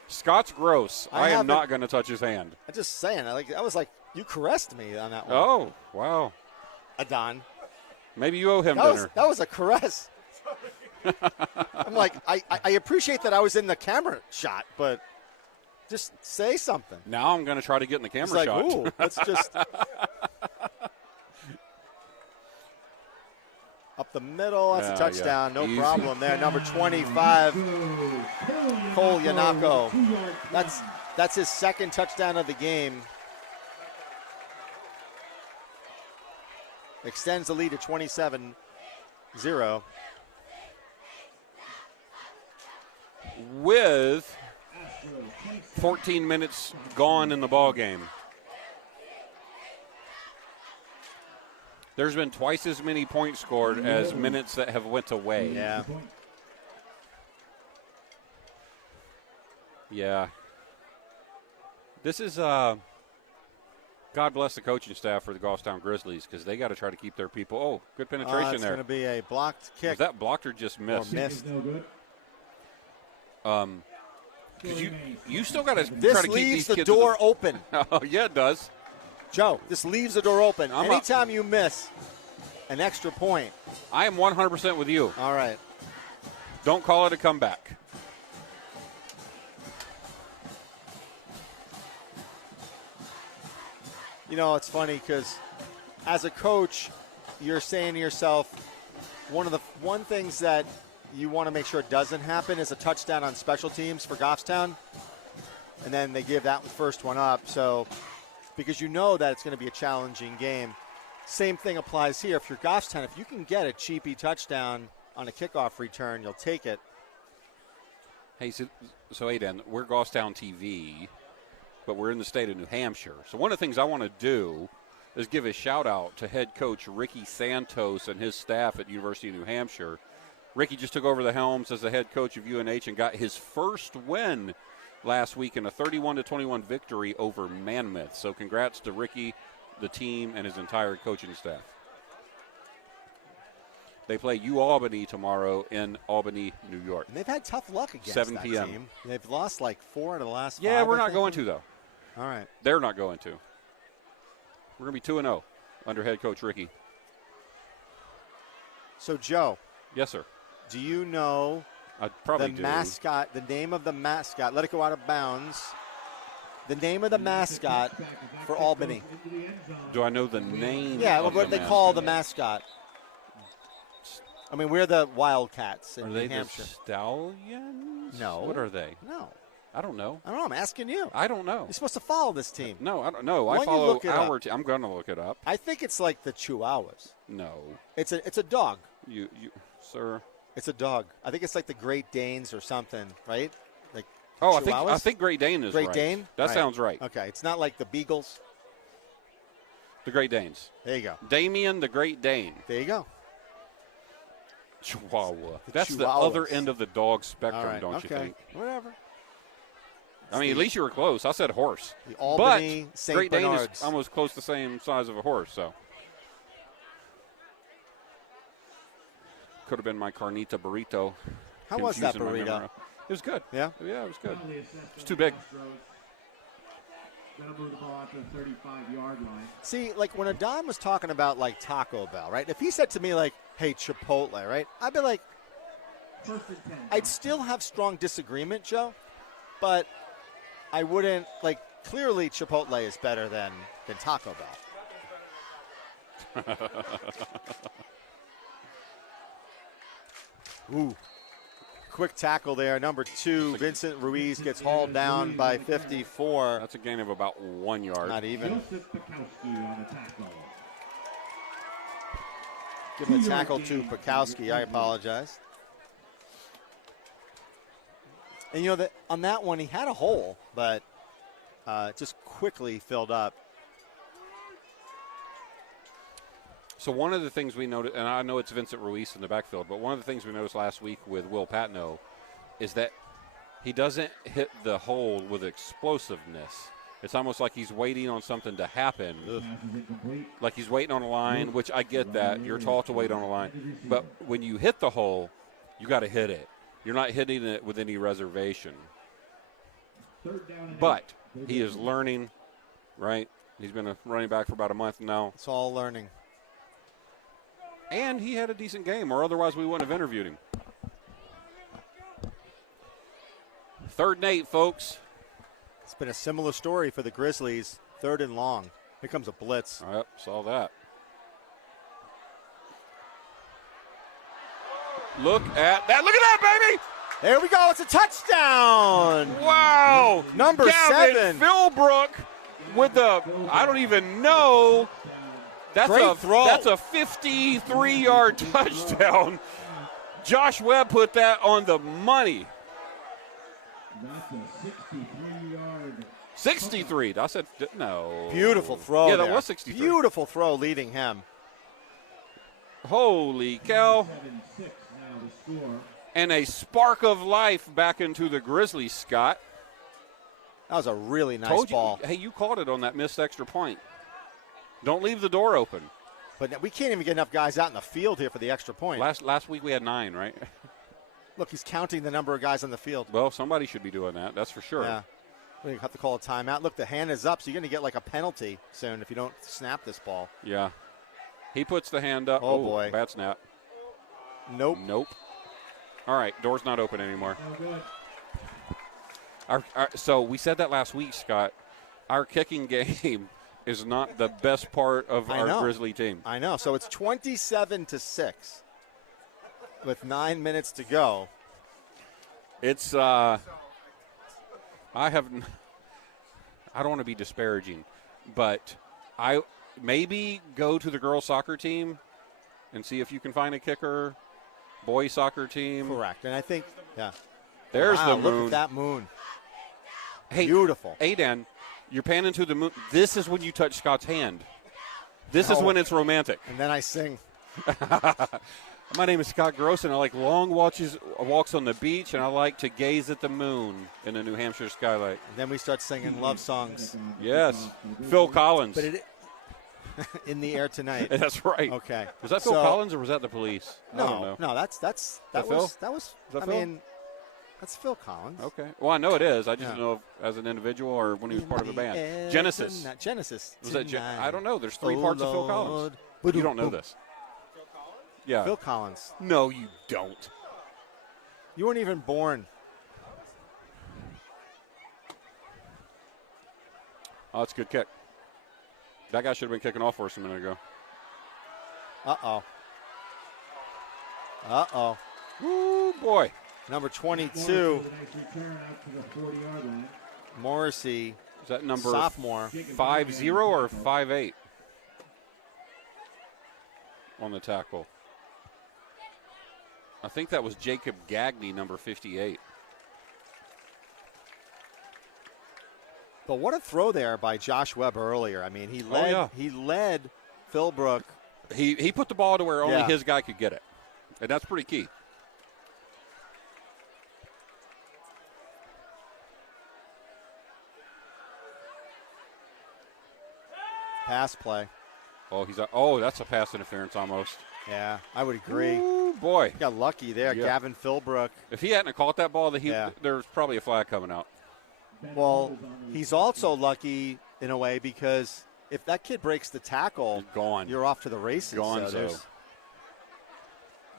Scott's gross. I am haven't- not going to touch his hand. I'm just saying. I was like, you caressed me on that one. Oh, wow. Adon. Maybe you owe him That dinner. was a caress. I'm like, I appreciate that I was in the camera shot, but just say something. Now I'm going to try to get in the It's camera like, shot. ooh, let's just up the middle. That's Yeah, a touchdown. yeah. No Easy. problem there. Number 25, Cole Yanako. That's his second touchdown of the game. Extends the lead to 27-0. With 14 minutes gone in the ball game. There's been twice as many points scored as minutes that have went away. Yeah. Yeah. This is God bless the coaching staff for the Goffstown Grizzlies because they got to try to keep their people. Oh, good penetration It's there. going to be a blocked kick. Was that blocked or just missed? Or missed. Because you still got to try This to keep leaves these the kids door open. Oh, yeah, it does. Joe, this leaves the door open. I'm Anytime you miss an extra point. I am 100% with you. All right. Don't call it a comeback. You know, it's funny because as a coach, you're saying to yourself, one things that you want to make sure doesn't happen is a touchdown on special teams for Goffstown. And then they give that first one up. So, because you know that it's going to be a challenging game. Same thing applies here. If you're Goffstown, if you can get a cheapy touchdown on a kickoff return, you'll take it. Hey, so Aiden, we're Goffstown TV, but we're in the state of New Hampshire. So one of the things I want to do is give a shout-out to head coach Ricky Santos and his staff at University of New Hampshire. Ricky just took over the helms as the head coach of UNH and got his first win last week in a 31-21 victory over Monmouth. So congrats to Ricky, the team, and his entire coaching staff. They play UAlbany tomorrow in Albany, New York. And they've had tough luck against 7 that p.m. team. They've lost like 4 out of the last 5. Yeah, we're I not think. going to, though. All right. They're not going to. We're going to be 2-0 under head coach Ricky. So, Joe. Yes, sir. Do you know I probably the mascot, the name of the mascot? Let it go out of bounds. The name of the mascot for Albany. Do I know the name? Yeah, of what the they call the mascot? mascot. I mean, we're the Wildcats in Are New they the Hampshire. Stallions? No. What are they? No. I don't know. I don't know. I'm asking you. I don't know. You're supposed to follow this team. No, I don't know. Why I don't you follow look it our up? team. I'm going to look it up. I think it's like the Chihuahuas. No. It's a dog. You, sir. It's a dog. I think it's like the Great Danes or something, right? Like Oh, I Chihuahuas? think Great Dane is Great right. Dane? That Right. sounds right. Okay, it's not like the Beagles. The Great Danes. There you go. Damien the Great Dane. There you go. Chihuahua. The That's the Chihuahuas. other end of the dog spectrum, All right. don't you okay. think? Whatever. I mean, at least you were close. I said horse. The Albany but St. Great Dane Bernards. is almost close to the same size of a horse, so. Could have been my carnita burrito. How was that confusing my burrito? memory. It was good. Yeah? Yeah, it was good. Penalty assessed It's on too the big. Astros. Gonna move the ball out to the 35-yard line. See, like when Adon was talking about like Taco Bell, right? If he said to me like, "Hey, Chipotle," right? I'd be like, First and 10. I'd still have strong disagreement, Joe, but I wouldn't like. Clearly, Chipotle is better than Taco Bell. Ooh. Quick tackle there. Number 2, Vincent Ruiz gets hauled down by 54. That's a gain of about 1 yard. Not even. Joseph Pikowski on the tackle. Give him a tackle to Pikowski. I apologize. And, you know, on that one, he had a hole, but just quickly filled up. So one of the things we noticed, and I know it's Vincent Ruiz in the backfield, but one of the things we noticed last week with Will Patno is that he doesn't hit the hole with explosiveness. It's almost like he's waiting on something to happen. Like he's waiting on a line, which I get that. You're taught to wait on a line. But when you hit the hole, you got to hit it. You're not hitting it with any reservation. But he is learning, right? He's been a running back for about a month now. It's all learning. And he had a decent game, or otherwise we wouldn't have interviewed him. 3rd and 8, folks. It's been a similar story for the Grizzlies. 3rd and long. Here comes a blitz. Yep, saw that. Look at that. Look at that, baby. There we go. It's a touchdown. Wow. Number Gavin 7. Philbrook with the, I don't even know. That's Great a throw. That's a 53-yard touchdown. Josh Webb put that on the money. That's a 63-yard. 63. I said no. Beautiful throw. Yeah, that there. was 63. Beautiful throw leading him. Holy cow. 7-6 now the score. And a spark of life back into the Grizzlies, Scott. That was a really nice Told you, ball. hey, you caught it on that missed extra point. Don't leave the door open. But we can't even get enough guys out in the field here for the extra point. Last week we had 9, right? Look, he's counting the number of guys on the field. Well, somebody should be doing that. That's for sure. Yeah. We have to call a timeout. Look, the hand is up, so you're going to get like a penalty soon if you don't snap this ball. Yeah. He puts the hand up. Oh, boy. Bad snap. Nope. Nope. All right, door's not open anymore. No good. So we said that last week, Scott. Our kicking game is not the best part of our Grizzly team. I know. So it's 27-6 with 9 minutes to go. It's I don't want to be disparaging, but I maybe go to the girls soccer team and see if you can find a kicker. Boys soccer team. Correct. And I think, yeah. There's wow, the moon. Look at that moon. Hey, beautiful. Aiden, you're panning to the moon. This is when you touch Scott's hand. This is when it's romantic. And then I sing. My name is Scott Gross, and I like long walks on the beach, and I like to gaze at the moon in the New Hampshire skylight. And then we start singing love songs. Yes. Phil Collins. But in the air tonight. That's right. Okay. Was that Phil Collins or was that the Police? I don't know. No, that Phil? was Is that I Phil? mean, that's Phil Collins. Okay. Well, I know it is. I just don't know if as an individual or when he was part of a band. Genesis. Genesis. Was that I don't know. There's 3 parts of Phil Collins. You don't know this. Phil Collins? Yeah. Phil Collins. No, you don't. You weren't even born. Oh, it's a good kick. That guy should have been kicking off for us a minute ago. Uh-oh. Uh-oh. Ooh, boy. Number 22, Nice return out to the 40-yard line. Morrissey, Is that number sophomore. 5-0 or 5-8 on the tackle? I think that was Jacob Gagney, number 58. But what a throw there by Josh Webb earlier. I mean, he led Philbrook. He put the ball to where only Yeah. his guy could get it, and that's pretty key. pass play. Oh, that's a pass interference almost. Yeah, I would agree. Ooh, boy. Got lucky there, Yeah. Gavin Philbrook. If he hadn't caught that ball, Yeah. there's probably a flag coming out. Well, he's also lucky in a way because if that kid breaks the tackle, Gone. you're off to the races. Gone, so.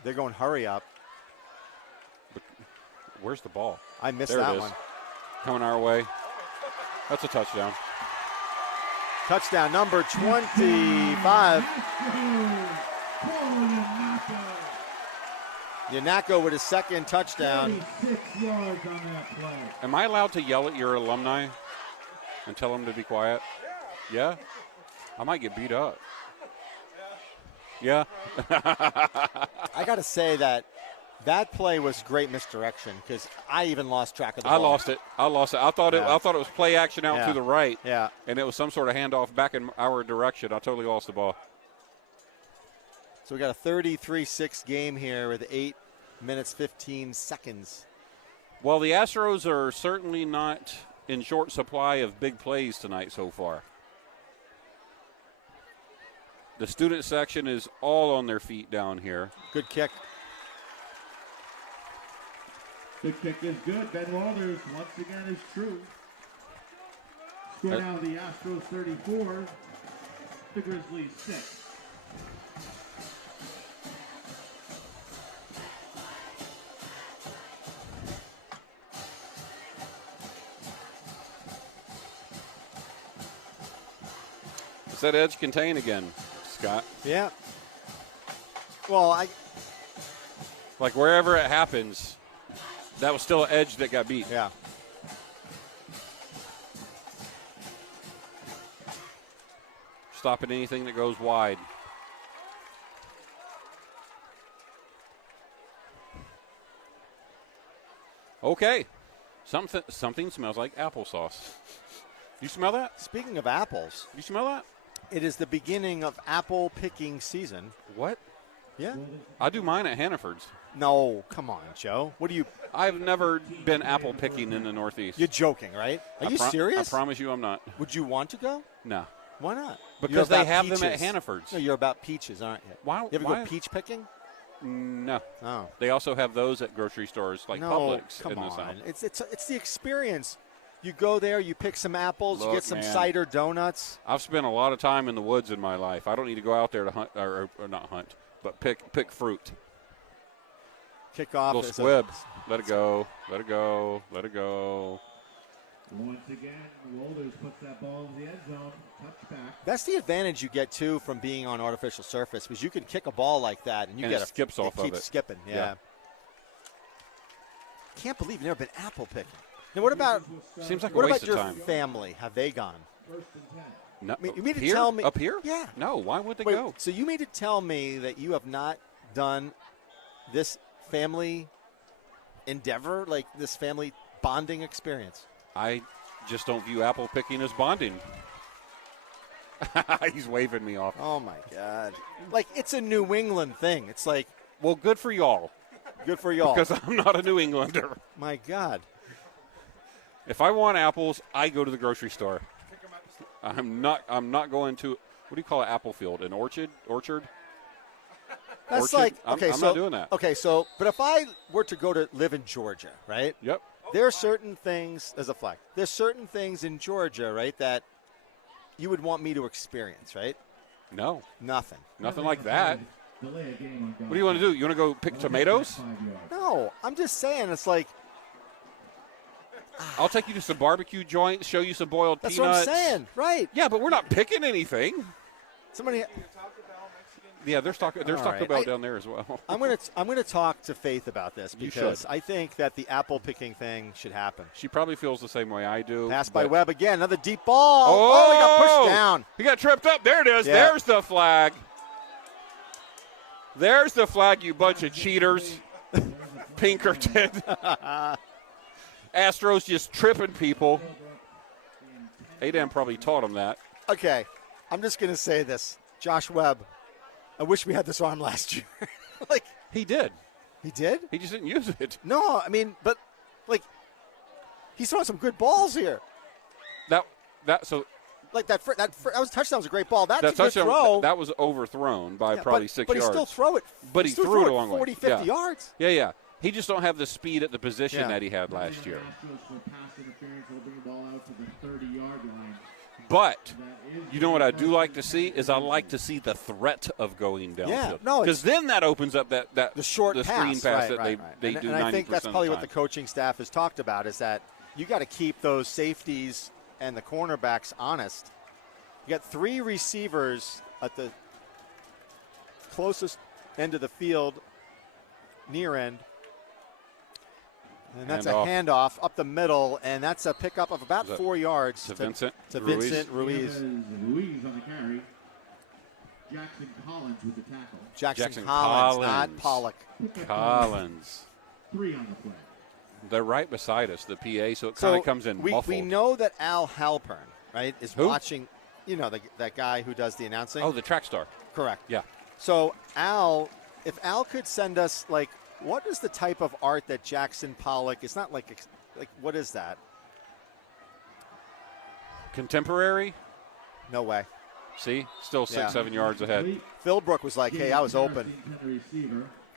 They're going hurry up. Where's the ball? I missed There that it is. one. Coming our way. That's a touchdown. Touchdown number 25. Yanako with his second touchdown. 36 yards on that play. Am I allowed to yell at your alumni and tell them to be quiet? Yeah? I might get beat up. Yeah? I got to say that play was great misdirection because I even lost track of the I ball. lost it. I thought it was play action out to the right. Yeah. And it was some sort of handoff back in our direction. I totally lost the ball. So we got a 33-6 game here with 8 minutes, 15 seconds. Well, the Astros are certainly not in short supply of big plays tonight so far. The student section is all on their feet down here. Good kick. The kick is good. Ben Walters once again is true. Score now the Astros 34, the Grizzlies 6. Is that edge contain again, Scott? Yeah. Well, Like wherever it happens, that was still an edge that got beat. yeah. Stopping anything that goes wide. Okay. Something smells like applesauce. You smell that? Speaking of apples, You smell that? it is the beginning of apple picking season. What? Yeah. I do mine at Hannaford's. No, come on, Joe. What are you? I've never been apple picking in the Northeast. You're joking, right? Are you serious? I promise you I'm not. Would you want to go? No. Why not? Because You're they about have them at peaches. Hannaford's. No, you're about peaches, aren't you? Why- You ever why- go peach picking? No. Oh. They also have those at grocery stores like No, Publix come in the on. South. It's the experience. You go there, you pick some apples, you Look, get some man. cider donuts. I've spent a lot of time in the woods in my life. I don't need to go out there to hunt, or not hunt, but pick fruit. Kick off. Little is squib. Let it go. Let it go. Let it go. Once again, Walters puts that ball in the end zone. Touchback. That's the advantage you get too from being on artificial surface, because you can kick a ball like that and you And get it skips off of keeps it. skipping. Yeah. Yeah. Can't believe you've never been apple picking. Now, what about Seems like a what waste about your of time. family? Have they gone? First and 10. No, You mean to here? tell me Up here? Yeah. No, why would they Wait, go? so you mean to tell me that you have not done this family endeavor, like this family bonding experience? I just don't view apple picking as bonding. He's waving me off. Oh my God! Like it's a New England thing. It's like Well, good for y'all, good for y'all. because I'm not a New Englander. My God. If I want apples, I go to the grocery store. I'm not going to, what do you call an apple field? An orchard? That's Orchard? like I'm okay. not doing that. Okay, so but if I were to go to live in Georgia, right? Yep. There are certain things as a flag. There's certain things in Georgia, right, that you would want me to experience, right? No, Nothing. nothing like that. Delay a game on What do you want to do? You want to go pick tomatoes? 5 yards. No, I'm just saying. It's like I'll take you to some barbecue joints, show you some boiled that's peanuts. what I'm saying, right? Yeah, but we're not picking anything. Somebody. Yeah, there's Taco All right. Bell down there as well. I'm gonna talk to Faith about this You because should. I think that the apple picking thing should happen. She probably feels the same way I do. Pass by but- Webb again, another deep ball. Oh, he got pushed down. He got tripped up. There it is. Yeah. There's the flag. There's the flag, you bunch of cheaters. Pinkerton. Astros just tripping people. Adam probably taught him that. Okay, I'm just gonna say this, Josh Webb. I wish we had this arm last year. Like He did. he did? He just didn't use it. No, I mean, but like he's throwing some good balls here. So like that was a touchdown. Was a great ball. That's That a good touchdown, throw. that was overthrown by probably 6 but yards. But he still threw it. But he threw it a long 40, way. 50 yards. Yeah. He just don't have the speed at the position that he had last year. But you know what I do like to see is I like to see the threat of going downfield. Yeah, no, because then that opens up the short screen pass that they do 90% and I think that's probably of the what the coaching staff has talked about is that you got to keep those safeties and the cornerbacks honest. You got 3 receivers at the closest end of the field, near end. And that's a handoff up the middle, and that's a pickup of about 4 yards to Vincent Ruiz. Ruiz on the carry. Jackson Collins with the tackle. Jackson Collins, not Pollock. Collins. 3 on the play. They're right beside us, the PA, so it kind of comes in muffled. We know that Al Halpern, right, is watching, that guy who does the announcing. Oh, the track star. Correct. Yeah. So if Al could send us, what is the type of art that Jackson Pollock, it's not like what is that? Contemporary? No way. See? Still 6-7 yards ahead. Philbrook was like, hey, I was open.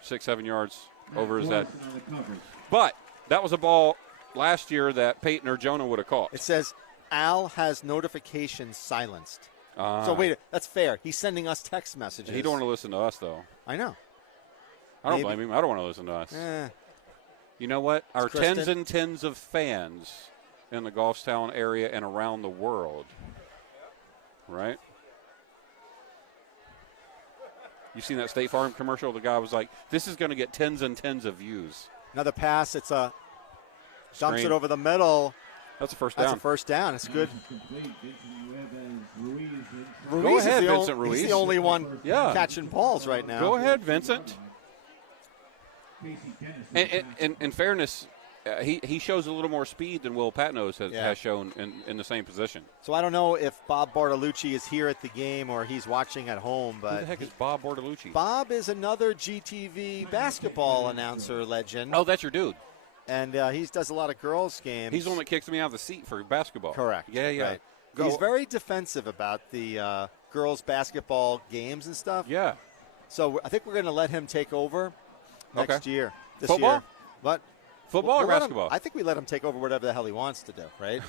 6-7 yards over his head. But that was a ball last year that Peyton or Jonah would have caught. It says Al has notifications silenced. So wait, that's fair. He's sending us text messages. He don't want to listen to us, though. I know. I don't blame him. I don't want to listen to us. You know what? Our tens and tens of fans in the Goffstown area and around the world, right? You seen that State Farm commercial? The guy was like, this is going to get tens and tens of views. Another pass. It's dumps it over the middle. That's a first down. That's a first down. It's good. Go ahead, Vincent Ruiz. He's the only one catching balls right now. Go ahead, Vincent. And in fairness, he shows a little more speed than Will Patnos has shown in the same position. So I don't know if Bob Bartolucci is here at the game or he's watching at home. But who the heck is Bob Bartolucci? Bob is another GTV basketball announcer legend. Oh, that's your dude. And he does a lot of girls' games. He's the one that kicks me out of the seat for basketball. Correct. Yeah. Right. He's very defensive about the girls' basketball games and stuff. Yeah. So I think we're going to let him take over next year. This Football? year. But football or basketball? I think we let him take over whatever the hell he wants to do, right?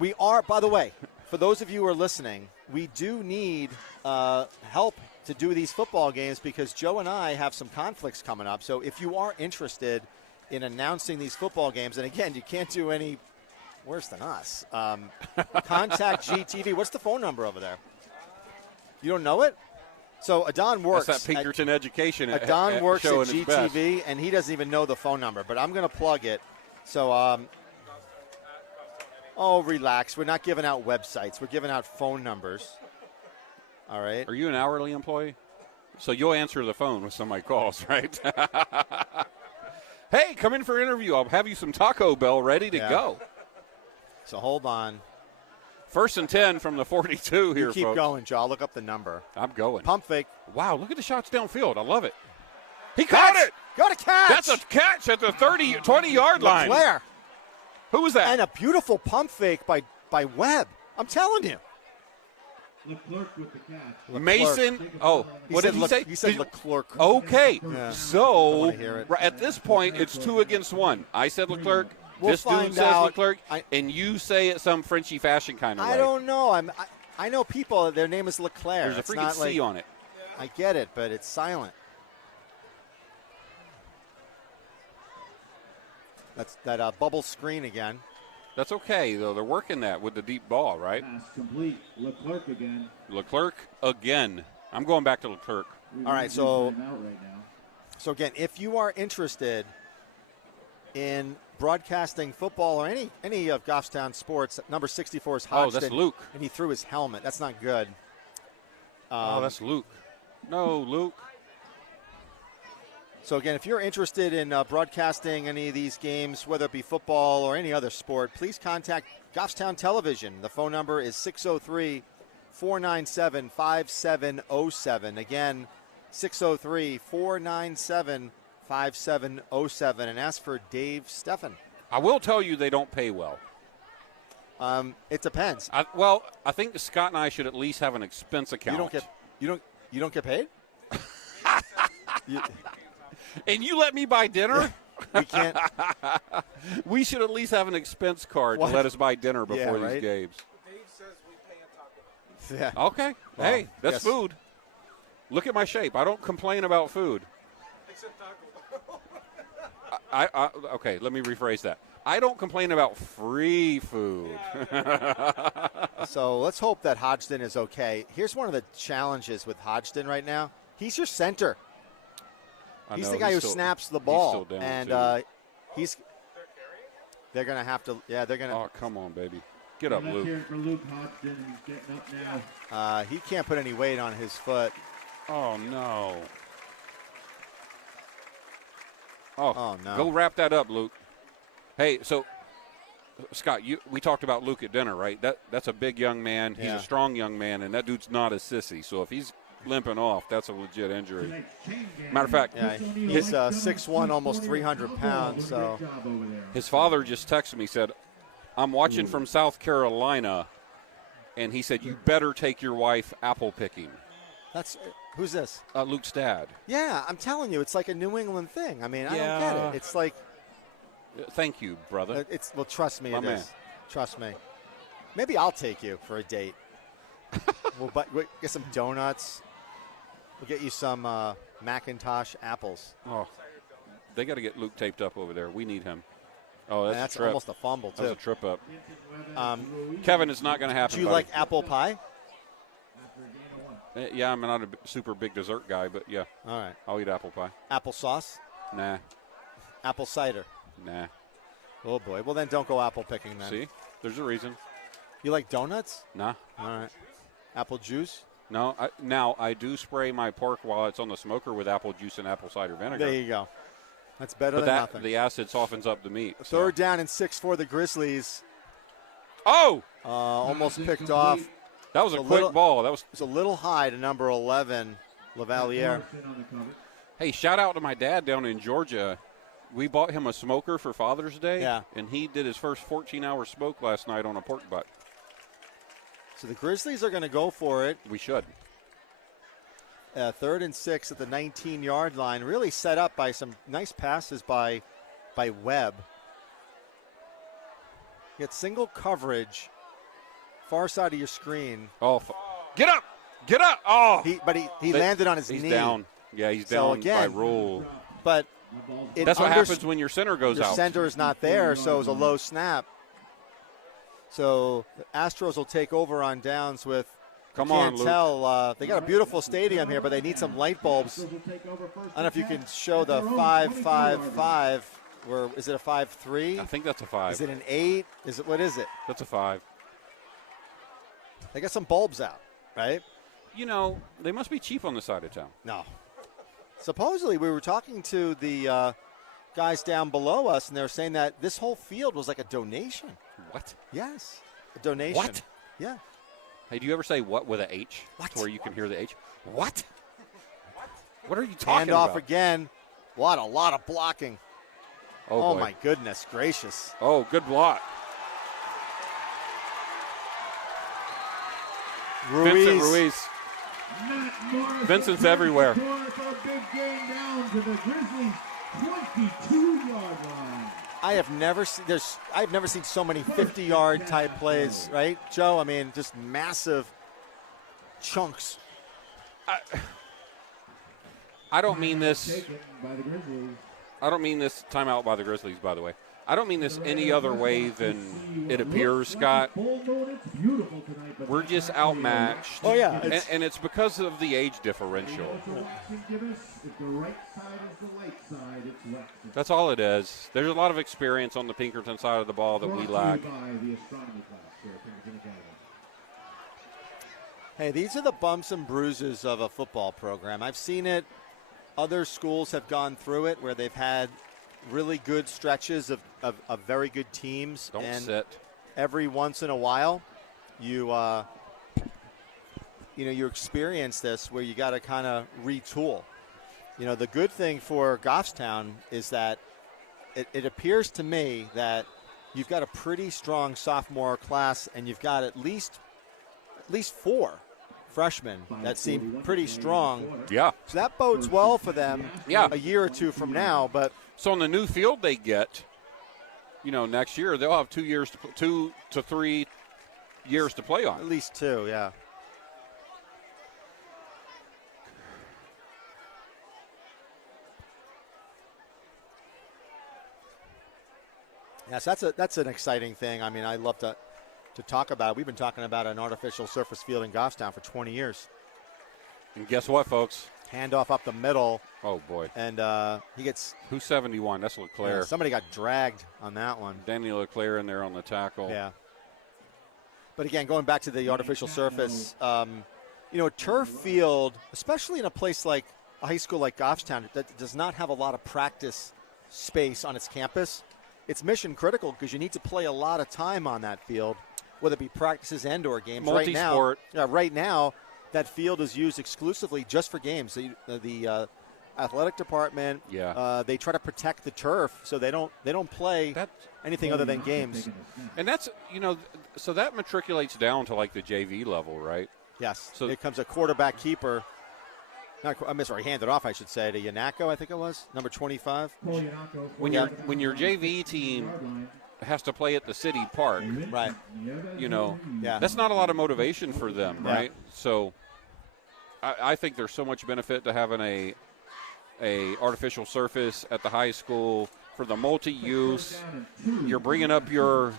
We are, by the way, for those of you who are listening, we do need help to do these football games because Joe and I have some conflicts coming up. So if you are interested in announcing these football games, and again, you can't do any worse than us, contact GTV. What's the phone number over there? You don't know it? So Adon works. That's that Pinkerton education. Adon works at GTV, and he doesn't even know the phone number, but I'm going to plug it. So, relax. We're not giving out websites. We're giving out phone numbers. All right. Are you an hourly employee? So you'll answer the phone when somebody calls, right? Hey, come in for an interview. I'll have you some Taco Bell ready to go. So hold on. 1st and 10 from the 42 here, folks. Keep going, Joe. I'll look up the number. I'm going. Pump fake. Wow, look at the shots downfield. I love it. He caught it. Got a catch. That's a catch at the 20-yard line. Leclerc. Who was that? And a beautiful pump fake by Webb. I'm telling you. Leclerc with the catch. Mason. Oh, what did he say? He said Leclerc. Okay. Yeah. So at this point, it's 2 against 1. I said Leclerc. This dude says Leclerc, and you say it some Frenchy fashion kind of way. I don't know. I know people. Their name is Leclerc. There's a freaking C on it. I get it, but it's silent. That's that bubble screen again. That's okay, though. They're working that with the deep ball, right? Pass complete. Leclerc again. Leclerc again. I'm going back to Leclerc. All right, so again, if you are interested in broadcasting football or any of Goffstown sports, number 64 is Hodgson. Oh, that's Luke. And he threw his helmet. That's not good. That's Luke. No, Luke. So, again, if you're interested in broadcasting any of these games, whether it be football or any other sport, please contact Goffstown Television. The phone number is 603-497-5707. Again, 603-497-5707, and ask for Dave Steffen. I will tell you they don't pay well. It depends. I think Scott and I should at least have an expense account. You don't get paid. And you let me buy dinner? We can't. We should at least have an expense card to let us buy dinner before these games. Dave says we pay on Taco Bell. Yeah. Okay. Well, hey, that's yes. food. Look at my shape. I don't complain about food. Except Taco Bell. Okay, let me rephrase that. I don't complain about free food. So let's hope that Hodgson is okay. Here's one of the challenges with Hodgson right now. He's your center. He's the guy who snaps the ball, and they're going to have to. Yeah, they're going to. Oh, come on, baby, get up, Let's Luke. hear it for Luke Hodgson. He's getting up now. He can't put any weight on his foot. Oh no. Oh no. Go wrap that up, Luke. Hey, so Scott, we talked about Luke at dinner, right? That's a big young man. He's a strong young man, and that dude's not a sissy. So if he's limping off, that's a legit injury. Matter of fact, he's 6'1", almost 300 pounds. So his father just texted me, said, "I'm watching from South Carolina," and he said, "You better take your wife apple picking." Who's this? Luke's dad. Yeah, I'm telling you, it's like a New England thing. I mean, I don't get it. It's like. Thank you, brother. Trust me, My it man. is. Trust me. Maybe I'll take you for a date. we'll get some donuts. We'll get you some Macintosh apples. Oh, they got to get Luke taped up over there. We need him. Oh, that's a trip. Almost a fumble, too. That's a trip up. Kevin, it's not going to happen. Do you like apple pie? Yeah, I'm not a super big dessert guy, but yeah. All right. I'll eat apple pie. Apple sauce? Nah. Apple cider? Nah. Oh, boy. Well, then don't go apple picking then. See? There's a reason. You like donuts? Nah. All right. Apple juice? No. Now, I do spray my pork while it's on the smoker with apple juice and apple cider vinegar. There you go. That's better but than nothing. The acid softens up the meat. Third down and 6 for the Grizzlies. Oh! Almost picked off. That was a quick ball. It was a little high to number 11, Lavalier. Hey, shout out to my dad down in Georgia. We bought him a smoker for Father's Day, and he did his first 14-hour smoke last night on a pork butt. So the Grizzlies are going to go for it. We should. Third and 6 at the 19-yard line. Really set up by some nice passes by Webb. You get single coverage. Far side of your screen. Oh, get up! Get up! Oh! He landed on his knee. He's down. Yeah, he's down by rule. But that's what happens when your center goes out. Your center is not there, so it was a low snap. So the Astros will take over on downs with. Come on, Luke. Luke. Tell they got a beautiful stadium here, but they need some light bulbs. I don't know if you can show the 5-5-5. Or is it a 5-3? I think that's a 5. Is it an 8? What is it? That's a 5. They got some bulbs out, right? You know, they must be cheap on the side of town. No. Supposedly, we were talking to the guys down below us, and they were saying that this whole field was like a donation. What? Yes, a donation. What? Yeah. Hey, do you ever say what with an H? What? To where you can hear the H? What? What are you talking about? Hand off again. What a lot of blocking. Oh, my goodness gracious. Oh, good block. Ruiz. Vincent's everywhere. I've never seen so many 50-yard type plays, right, Joe? I mean, just massive chunks. I don't mean this. I don't mean this timeout by the Grizzlies, by the way. I don't mean this any other way than it appears, Scott. We're just outmatched. Oh, yeah. And it's because of the age differential. That's all it is. There's a lot of experience on the Pinkerton side of the ball that we lack. Hey, these are the bumps and bruises of a football program. I've seen it. Other schools have gone through it where they've had really good stretches of very good teams. Don't and sit. Every once in a while, you experience this where you got to kind of retool. You know, the good thing for Goffstown is that it appears to me that you've got a pretty strong sophomore class, and you've got at least 4 freshmen that seem pretty strong. Yeah. So that bodes well for them Yeah. a year or two from now. But So on the new field they get, next year they'll have 2 to 3 years to play on. at least 2, yeah. Yes, that's an exciting thing. I mean, I love to talk about it. We've been talking about an artificial surface field in Goffstown for 20 years. And guess what, folks? Handoff up the middle, Oh, boy. and he gets Who's 71? That's Leclerc. somebody got dragged on that one. Daniel Leclerc in there on the tackle. Yeah. But again, going back to the artificial surface, a turf field, especially in a place like a high school like Goffstown that does not have a lot of practice space on its campus, it's mission critical because you need to play a lot of time on that field, whether it be practices and or games. Multi-sport. Right now, that field is used exclusively just for games. The athletic department, they try to protect the turf so they don't play anything other than games. And that's, so that matriculates down to like the JV level, right? Yes. So it comes a quarterback keeper. I'm sorry, handed off, I should say, to Yanako, I think it was, number 25. When your JV team has to play at the city park, right? That's not a lot of motivation for them, right? So I think there's so much benefit to having a artificial surface at the high school for the multi-use. You're bringing up your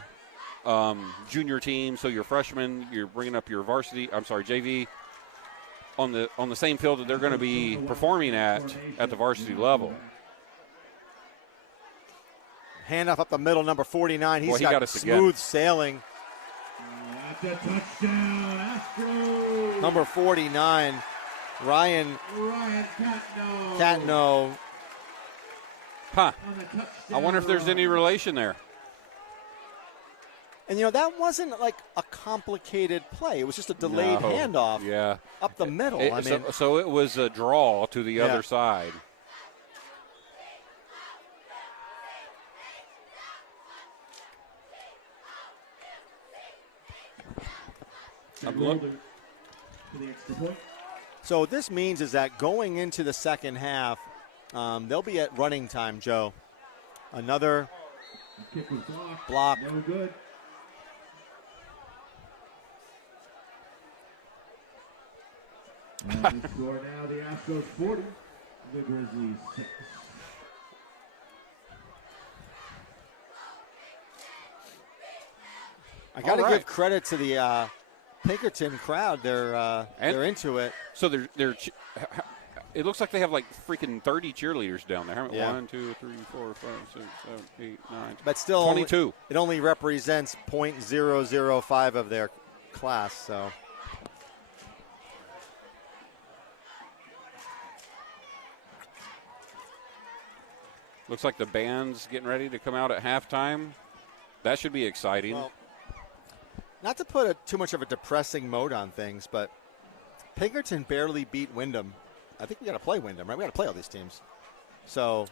junior team, so your freshmen, you're bringing up your JV on the same field that they're going to be performing at the varsity level. Handoff up the middle, number 49. He got us smooth again. Sailing. That's a touchdown, Astros. Number 49, Ryan Catno. Huh. I wonder if there's any relation there. And, that wasn't like a complicated play. It was just a delayed handoff up the middle. So it was a draw to the other side. So what this means is that going into the second half, they'll be at running time, Joe. Another block. No good. And the score now, the Astros 40, the Grizzlies 6. I got to give credit to the Pinkerton crowd. They're into it. So they're it looks like they have like freaking 30 cheerleaders down there. Yeah. 1, 2, 3, 4, 5, 6, 7, 8, 9. But still, 22. It only represents 0.005 of their class. So. Looks like the band's getting ready to come out at halftime. That should be exciting. Well, not to put too much of a depressing mode on things, but Pinkerton barely beat Wyndham. I think we got to play Wyndham, right? We got to play all these teams. So.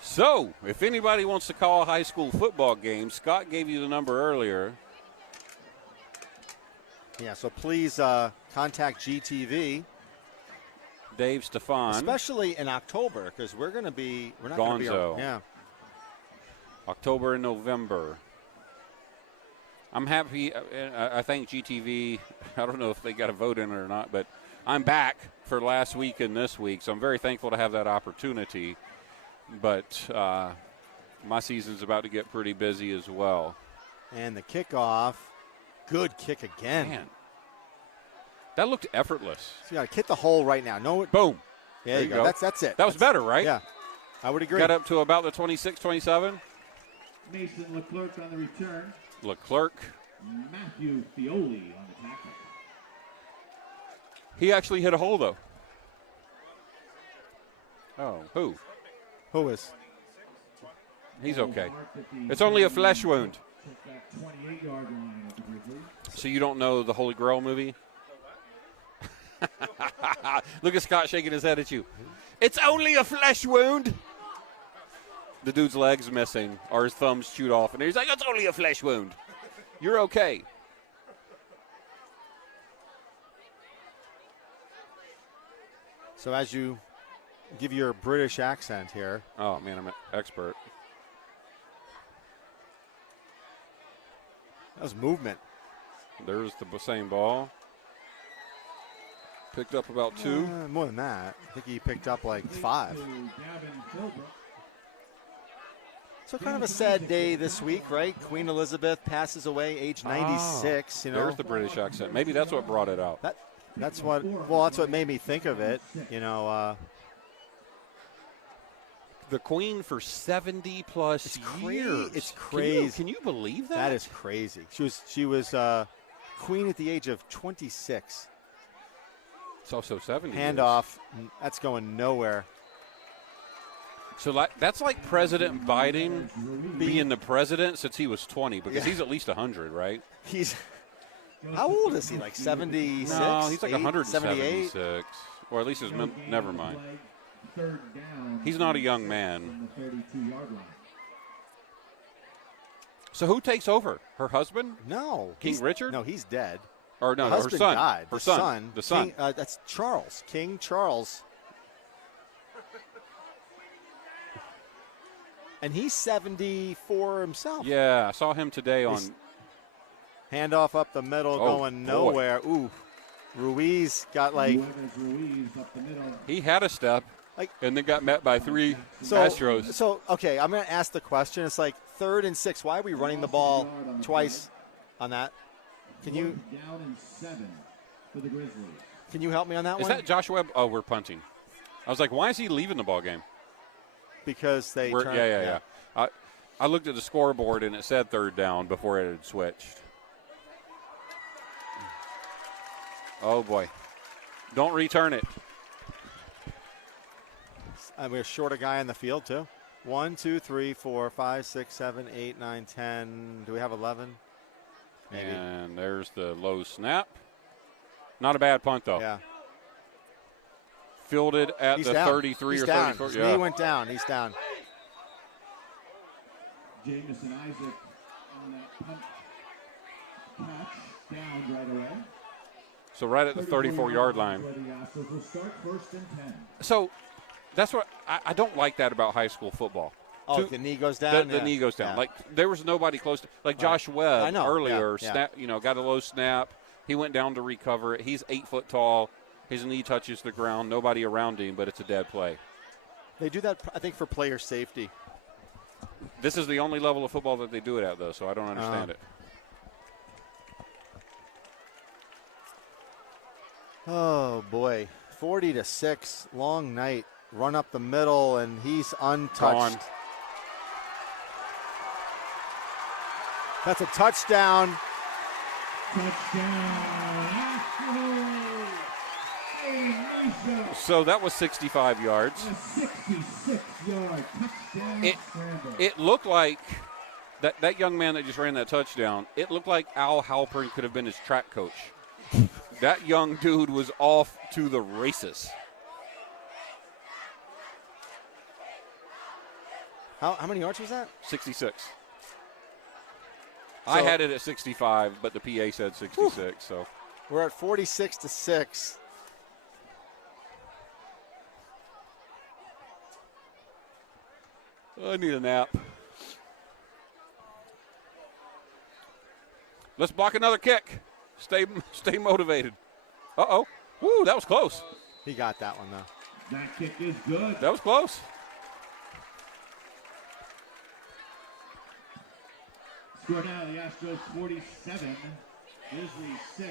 So, if anybody wants to call a high school football game, Scott gave you the number earlier. Yeah, so please contact GTV. Dave Stefan. Especially in October, because we're not going to be Gonzo. Yeah. October and November. I'm happy. I thank GTV. I don't know if they got a vote in it or not, but I'm back for last week and this week, so I'm very thankful to have that opportunity. But my season's about to get pretty busy as well. And the kickoff, good kick again. Man, that looked effortless. So you got to hit the hole right now. Boom. There you go. That's it. That was better, right? Yeah, I would agree. Got up to about the 26, 27. Mason Leclerc on the return. Leclerc. Matthew Fioli on the tackle. He actually hit a hole, though. Oh, who? Who is? He's okay. It's only a flesh wound. So you don't know the Holy Grail movie? Look at Scott shaking his head at you. It's only a flesh wound. The dude's leg's missing, or his thumb's chewed off, and he's like, it's only a flesh wound. You're okay. So as you give your British accent here. Oh, man, I'm an expert. That was movement. There's the same ball. Picked up about 2. More than that. I think he picked up like 5. So kind of a sad day this week, right? Queen Elizabeth passes away, age 96. You know, there's the British accent. Maybe that's what brought it out. That's what made me think of it. You know, the Queen for 70+ years. It's crazy. Can you believe that? That is crazy. She was Queen at the age of 26. It's also 70. Handoff. That's going nowhere. So that's like President Biden being the president since he was 20, because he's at least 100, right? How old is he? Like 76? No, he's like 178. 176. Or at least his never mind. He's not a young man. So who takes over? Her husband? No. King Richard? No, he's dead. Or no, her husband son. Died. Her son. The son. King, that's Charles. King Charles. And he's 74 himself. Yeah, I saw him today on. Handoff up the middle, going nowhere. Ooh, Ruiz got like. He had a step, and then got met by 3 Astros. So, okay, I'm going to ask the question. It's like 3rd and 6. Why are we running the ball twice on that? Can you. Down and 7 for the Grizzlies. Can you help me on that one? Is that Josh Webb? Oh, we're punting. I was like, why is he leaving the ball game? Because they. Yeah. I looked at the scoreboard, and it said 3rd down before it had switched. Oh, boy. Don't return it. And we're short a guy in the field, too. 1, 2, 3, 4, 5, 6, 7, 8, 9, 10. Do we have 11? Maybe. And there's the low snap. Not a bad punt, though. Yeah. Fielded at the 33 or 34. His knee went down. He's down. Jamison Isaac on that punt catch down right away. So right at the 34-yard line. So that's what I don't like that about high school football. Oh, the knee goes down? The knee goes down. Yeah. Like, there was nobody close to – like Josh Webb earlier, snap, got a low snap. He went down to recover it. He's 8 foot tall. His knee touches the ground. Nobody around him, but it's a dead play. They do that, I think, for player safety. This is the only level of football that they do it at, though, so I don't understand it. Oh, boy. 40-6, long night. Run up the middle, and he's untouched. Gone. That's a touchdown. So that was 65 yards. 66-yard touchdown. It looked like that young man that just ran that touchdown, it looked like Al Halpern could have been his track coach. That young dude was off to the races. How many yards was that? 66. I had it at 65, but the PA said 66. So we're at 46-6. I need a nap. Let's block another kick. Stay motivated. Uh-oh. Woo, that was close. He got that one, though. That kick is good. That was close. Score now, the Astros 47, Grizzlies 6.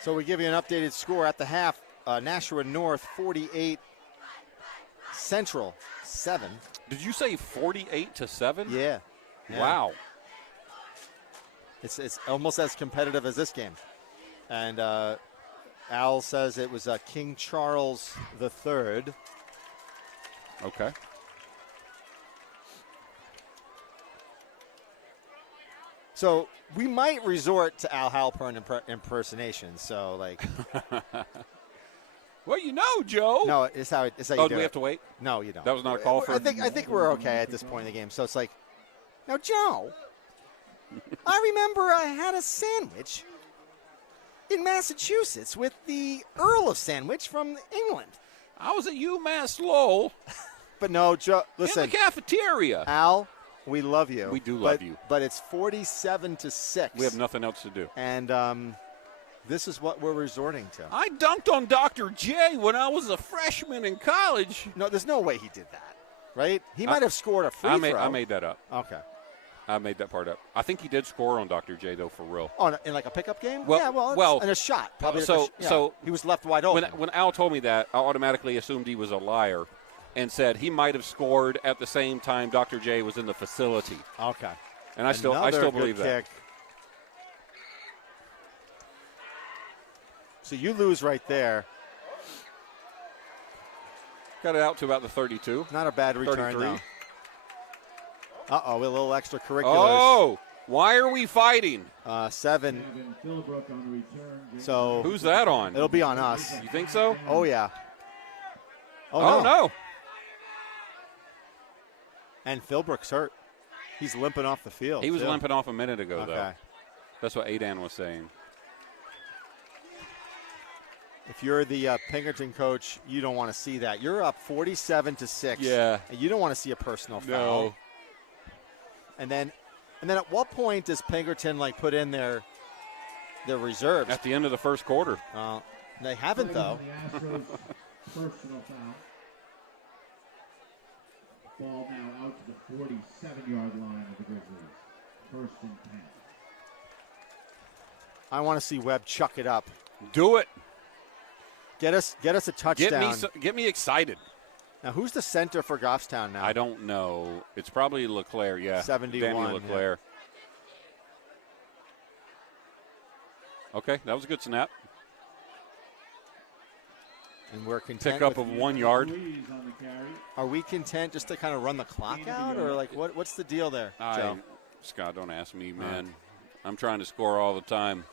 So we give you an updated score at the half. Nashua North 48, Central 7. Did you say 48-7? Yeah. Wow. It's almost as competitive as this game. And Al says it was King Charles III. Okay. So we might resort to Al Halpern impersonation. So, like. Well, you know, Joe. No, it's how you do do we have to wait? No, you don't. That was not a call for. I think we're okay at this point in the game. So it's like, now, Joe, I remember I had a sandwich in Massachusetts with the Earl of Sandwich from England. I was at UMass Lowell. But no, Joe, listen. In the cafeteria. Al, we love you. We do love you. But it's 47-6. We have nothing else to do. And this is what we're resorting to. I dunked on Dr. J when I was a freshman in college. No, there's no way he did that, right? He might have scored a free throw. I made that up. Okay. I made that part up. I think he did score on Dr. J, though, for real. Oh, in like a pickup game? Well, yeah, well, in a shot. Probably. So he was left wide open. When Al told me that, I automatically assumed he was a liar and said he might have scored at the same time Dr. J was in the facility. Okay. And I still believe that. So you lose right there. Got it out to about the 32. Not a bad return, 33. though. Uh-oh, with a little extracurriculars. Oh, why are we fighting? 7. Philbrook on the return. So who's that on? It'll be on us. You think so? Oh, yeah. Oh, no. And Philbrook's hurt. He's limping off the field. He was too. limping off a minute ago, Okay. though. That's what Adan was saying. If you're the Pinkerton coach, you don't want to see that. You're up 47-6. Yeah. And you don't want to see a personal foul. No. And then at what point does Pinkerton put in their reserves? At the end of the first quarter. They haven't, though. The Astros personal foul. Ball now out to the 47-yard line of the Grizzlies. First and 10. I want to see Webb chuck it up. Do it. Get us a touchdown. Get me excited. Now, who's the center for Goffstown now? I don't know. It's probably LeClaire, yeah. 71. Daniel LeClaire. Yeah. Okay, that was a good snap. And we're content. Pick up of 1 yard. Are we content just to kind of run the clock out, or what's the deal there, Joe? Scott, don't ask me, man. I'm trying to score all the time.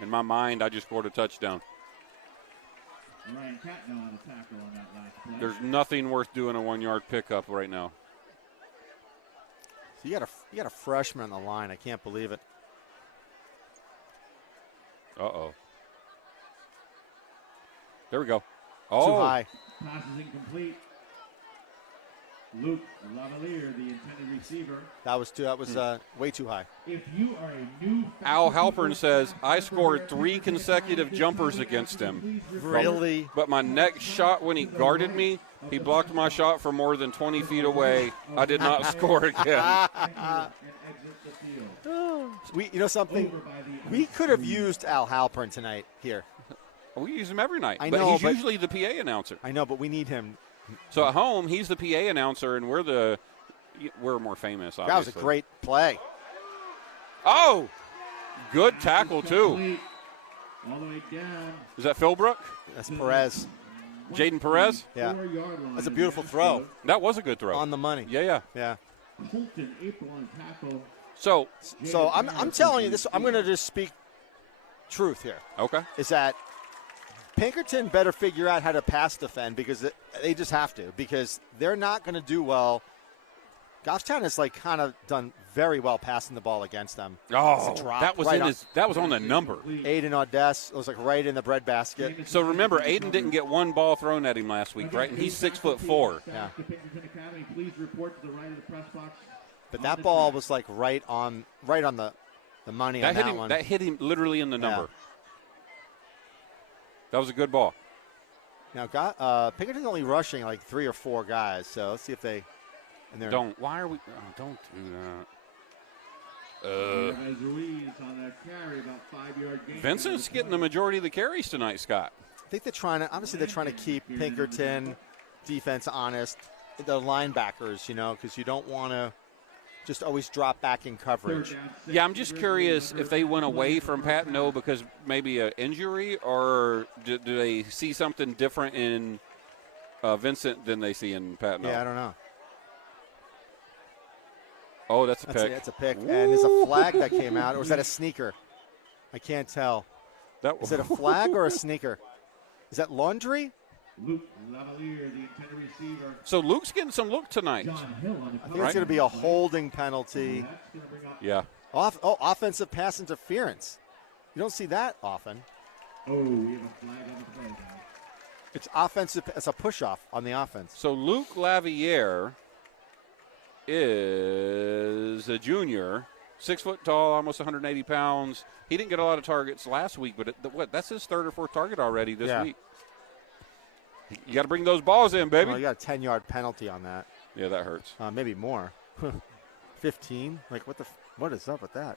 In my mind, I just scored a touchdown. Ryan Catno on the tackle on that last play. There's nothing worth doing a 1 yard pickup right now. So you got a freshman on the line. I can't believe it. Uh-oh. There we go. Too Oh. high. Pass is incomplete. Luke Lavalier, the intended receiver. That was way too high. If you are a new Al Halpern says, I scored 3 consecutive jumpers against him. Really? But my next shot when he guarded me, he blocked my shot from more than 20 feet away. I did not score again. You know something? We could have used Al Halpern tonight here. We use him every night. I but know, he's but usually the PA announcer. I know, but we need him. So at home, he's the PA announcer, and we're more famous, obviously. That was a great play. Oh! Good tackle, too. All the way down. Is that Philbrook? That's Perez. Jaden Perez? Yeah. That's a beautiful throw. That was a good throw. On the money. Yeah. Colton April on tackle. So I'm telling you this. I'm going to just speak truth here. Okay. Is that Pinkerton better figure out how to pass defend, because they just have to, because they're not going to do well. Goffstown has kind of done very well passing the ball against them. Oh, that was on the number. Aiden Audess, it was right in the breadbasket. So remember, Aiden didn't get one ball thrown at him last week, right? And he's 6'4". Yeah. Please report to the right of the press box. But that ball was right on the money that on hit that him, one. That hit him literally in the number. Yeah. That was a good ball. Now, Pinkerton's only rushing 3 or 4 guys, so let's see if they. Don't. Why are we? Don't do that. Ruiz on that carry, about 5-yard gain. Vincent's getting the majority of the carries tonight, Scott. I think they're trying to keep Pinkerton defense honest. The linebackers, because you don't want to just always drop back in coverage. Yeah, I'm just curious if they went away from Patino because maybe an injury, or do they see something different in Vincent than they see in Patino? Yeah, I don't know. Oh, that's a pick. That's a pick. And is a flag that came out, or is that a sneaker? I can't tell. Is it a flag or a sneaker? Is that laundry? Luke Lavalier, the intended receiver. So Luke's getting some look tonight. John Hill on the I think it's going to be a holding penalty. Yeah. Offensive pass interference. You don't see that often. Oh, we have a flag on the play now. It's offensive. It's a push-off on the offense. So Luke Laviere is a junior, 6 foot tall, almost 180 pounds. He didn't get a lot of targets last week, but that's his third or fourth target already this week. You got to bring those balls in, baby. Well, you got a 10-yard penalty on that. Yeah, that hurts. Maybe more. 15. Like what is up with that?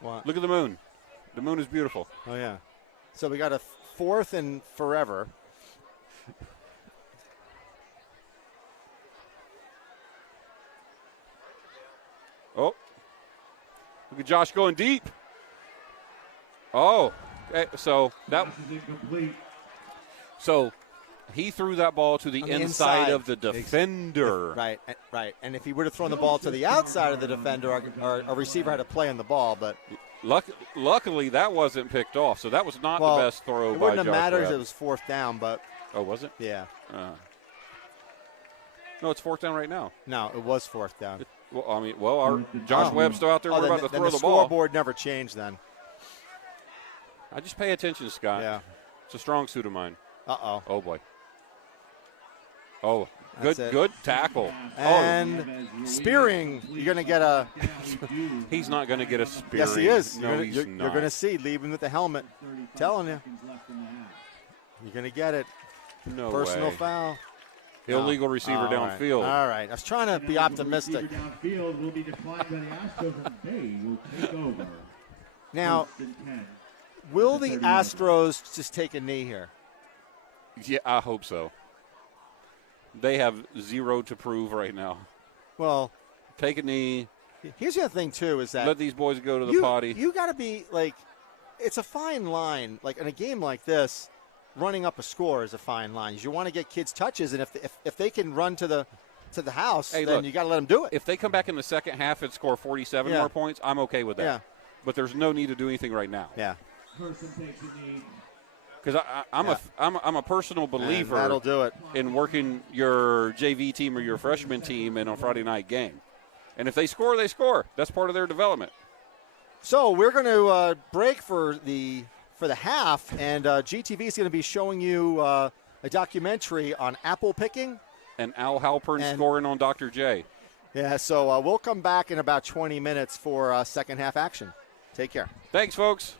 What? Look at the moon. The moon is beautiful. Oh, yeah. So we got a 4th and forever. Oh. Look at Josh going deep. Oh. Okay, so he threw that ball to the inside of the defender. Right. And if he would have thrown the ball to the outside of the defender, a receiver had to play on the ball. But luckily, that wasn't picked off. So that was not the best throw by Josh. It wouldn't have mattered if it was 4th down. But oh, was it? Yeah. No, it's 4th down right now. No, it was 4th down. Josh Webb's still out there. We're about to throw the ball. The scoreboard never changed then. I just pay attention, Scott. Yeah. It's a strong suit of mine. Uh-oh. Oh, boy. Oh, good tackle. And spearing, you're going to get a – He's not going to get a spearing. Yes, he is. No, you're going to see, leaving with the helmet. Telling you. You're going to get it. No Personal way. foul. Illegal receiver downfield. All right. I was trying to be optimistic. Downfield will be declined by the Astros, and they will take over. Now, will the Astros just take a knee here? Yeah, I hope so. They have zero to prove right now. Well, take a knee. Here's the other thing, too, is that let these boys go to the potty. You got to be, like, it's a fine line. Like, in a game like this, running up a score is a fine line. You want to get kids touches, and if they can run to the house, then you got to let them do it. If they come back in the second half and score 47 more points, I'm okay with that. Yeah. But there's no need to do anything right now. Yeah. Person takes a knee. Because I'm a personal believer that'll do it. in working your JV team or your freshman team in a Friday night game. And if they score, they score. That's part of their development. So we're going to break for the half, and GTV is going to be showing you a documentary on apple picking. And Al Halpern scoring on Dr. J. Yeah, so we'll come back in about 20 minutes for second half action. Take care. Thanks, folks.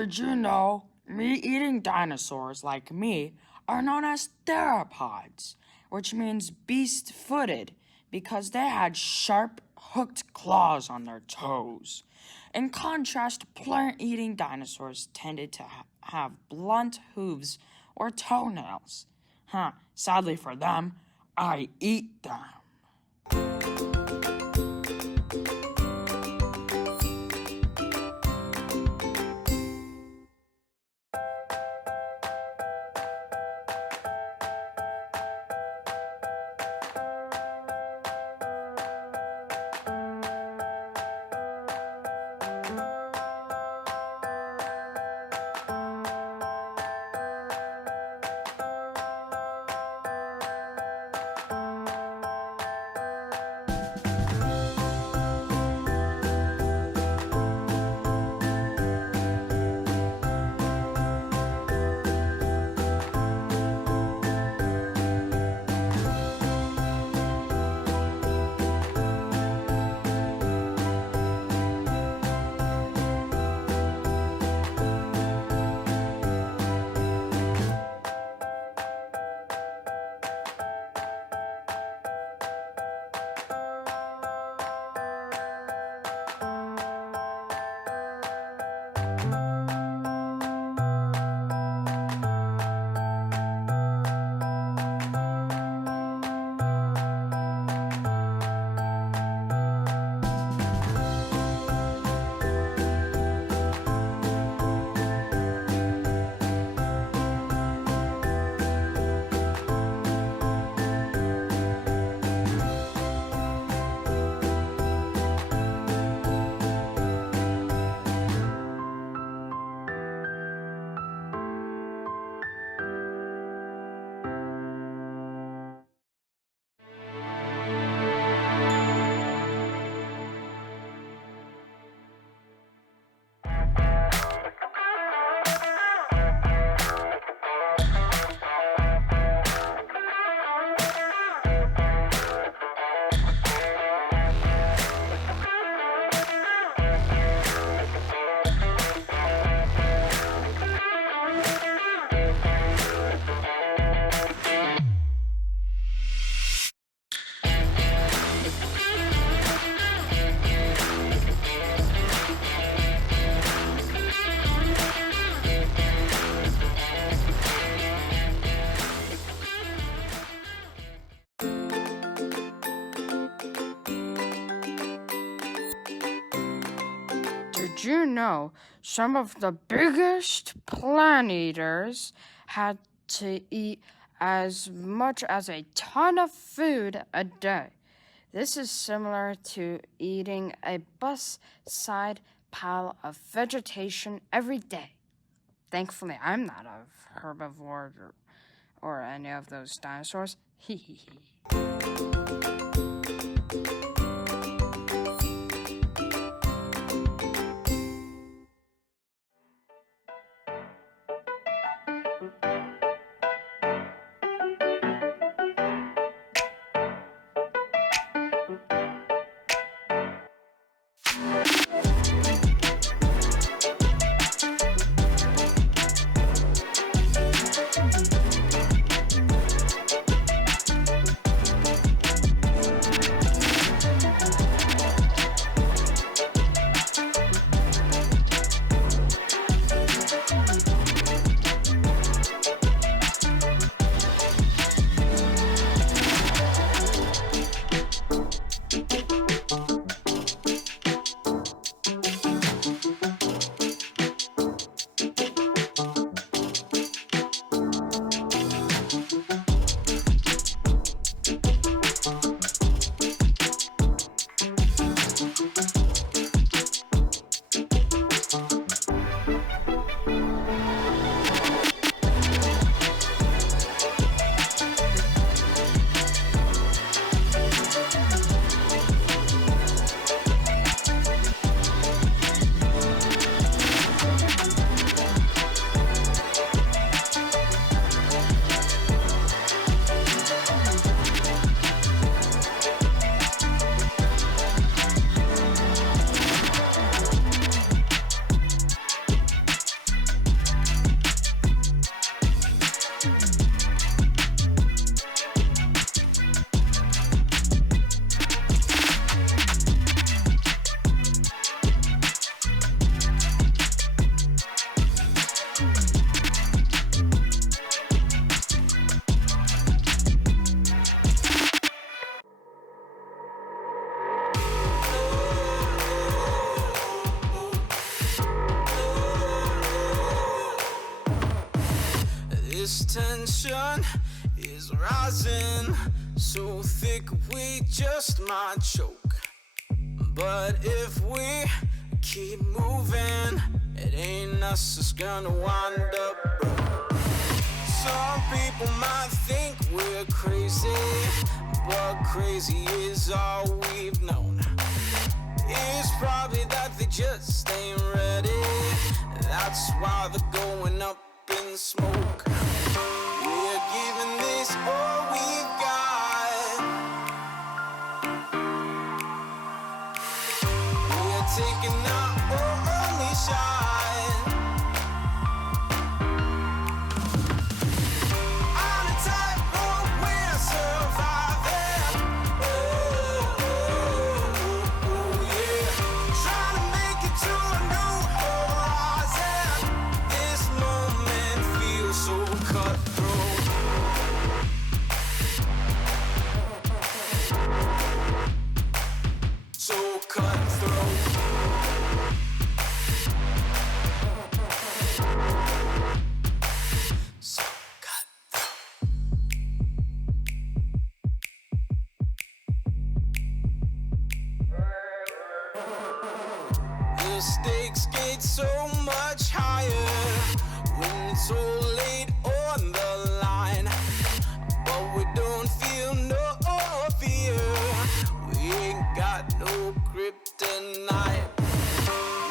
Did you know meat-eating dinosaurs like me are known as theropods, which means beast-footed because they had sharp, hooked claws on their toes. In contrast, plant-eating dinosaurs tended to have blunt hooves or toenails. Sadly for them, I eat them. Did you know some of the biggest plant eaters had to eat as much as a ton of food a day? This is similar to eating a bus-side pile of vegetation every day. Thankfully, I'm not a herbivore or any of those dinosaurs. Hee hee hee. This tension is rising so thick we just might choke. But if we keep moving, it ain't us that's gonna wind up broke. Some people might think we're crazy, but crazy is all we've known. It's probably that they just ain't ready. That's why they're going up in smoke. We're giving this all we've got. We're taking our only shot. On a tightrope, we're surviving. Yeah. Trying to make it to a new horizon. This moment feels so cutthroat. So cutthroat. So cutthroat. The stakes get so much higher when it's so late on the line. But we don't feel no fear. We ain't got no kryptonite.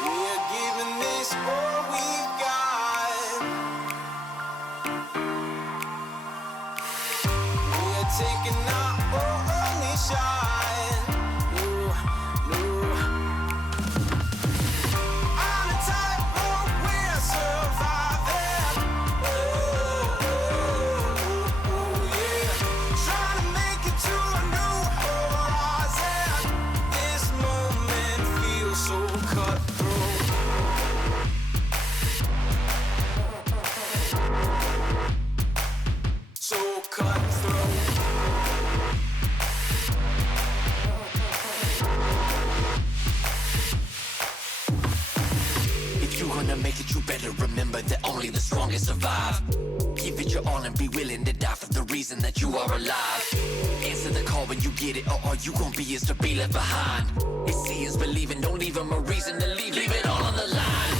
We're giving this all we've got. We're taking our only shot. No. On a tightrope, we're surviving. Yeah. Trying to make it to a new horizon. This moment feels so cutthroat. So cutthroat. If you're gonna make it, you better remember that only the strongest survive. Give it your all and be willing to die for the reason that you are alive. Answer the call when you get it, or all you gon' be is to be left behind. It's see is believing, don't leave them a reason to leave. Leave it all on the line.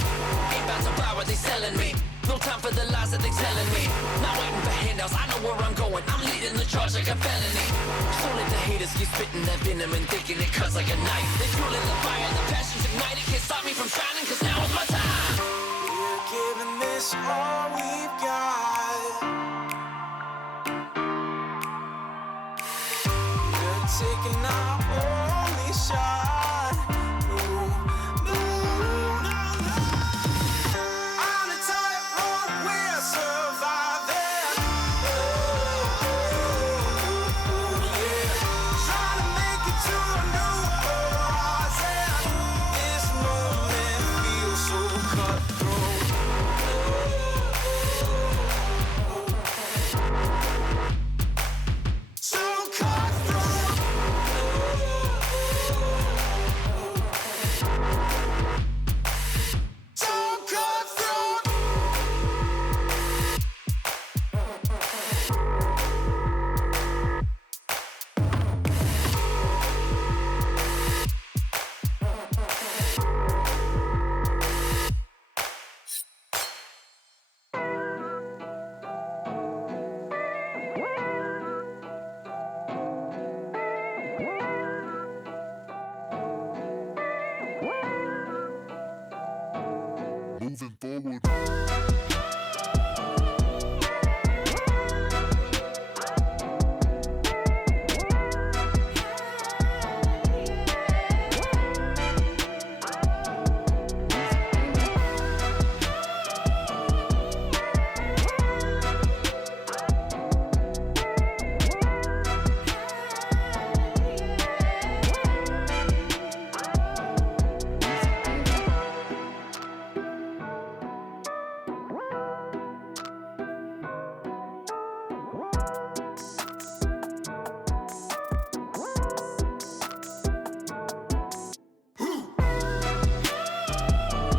Ain't about to buy what they selling me. No time for the lies that they telling me. Not waiting for handouts, I know where I'm going. I'm leading the charge like a felony. So let the haters keep spitting that venom and thinking it cuts like a knife. They fueling the fire, the passion's ignited. Can't stop me from shining, cause now is my time. We're giving this all we've got. We're taking our only shot. No. On a tightrope, we're surviving. Yeah. Trying to make it to a new horizon. This moment feels so cutthroat. So cutthroat. So cutthroat. Moving forward.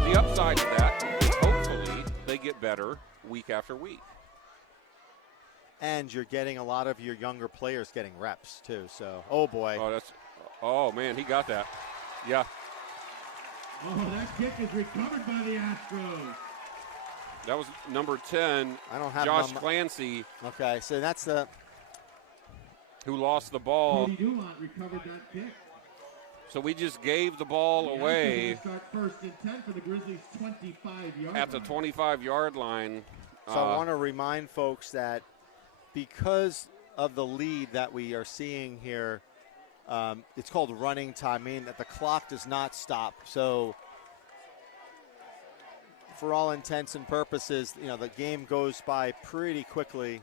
The upside to that is hopefully they get better week after week. And you're getting a lot of your younger players getting reps, too. So, oh, boy. Oh, man, he got that. Yeah. Oh, that kick is recovered by the Astros. That was number 10, I don't have Josh Clancy. Okay, so that's the who lost the ball. Cody Dumont recovered that kick. So we just gave the ball away Start first and 10 for the Grizzlies' 25-yard at the 25-yard line. So I want to remind folks that because of the lead that we are seeing here, it's called running time, meaning that the clock does not stop. So for all intents and purposes, the game goes by pretty quickly.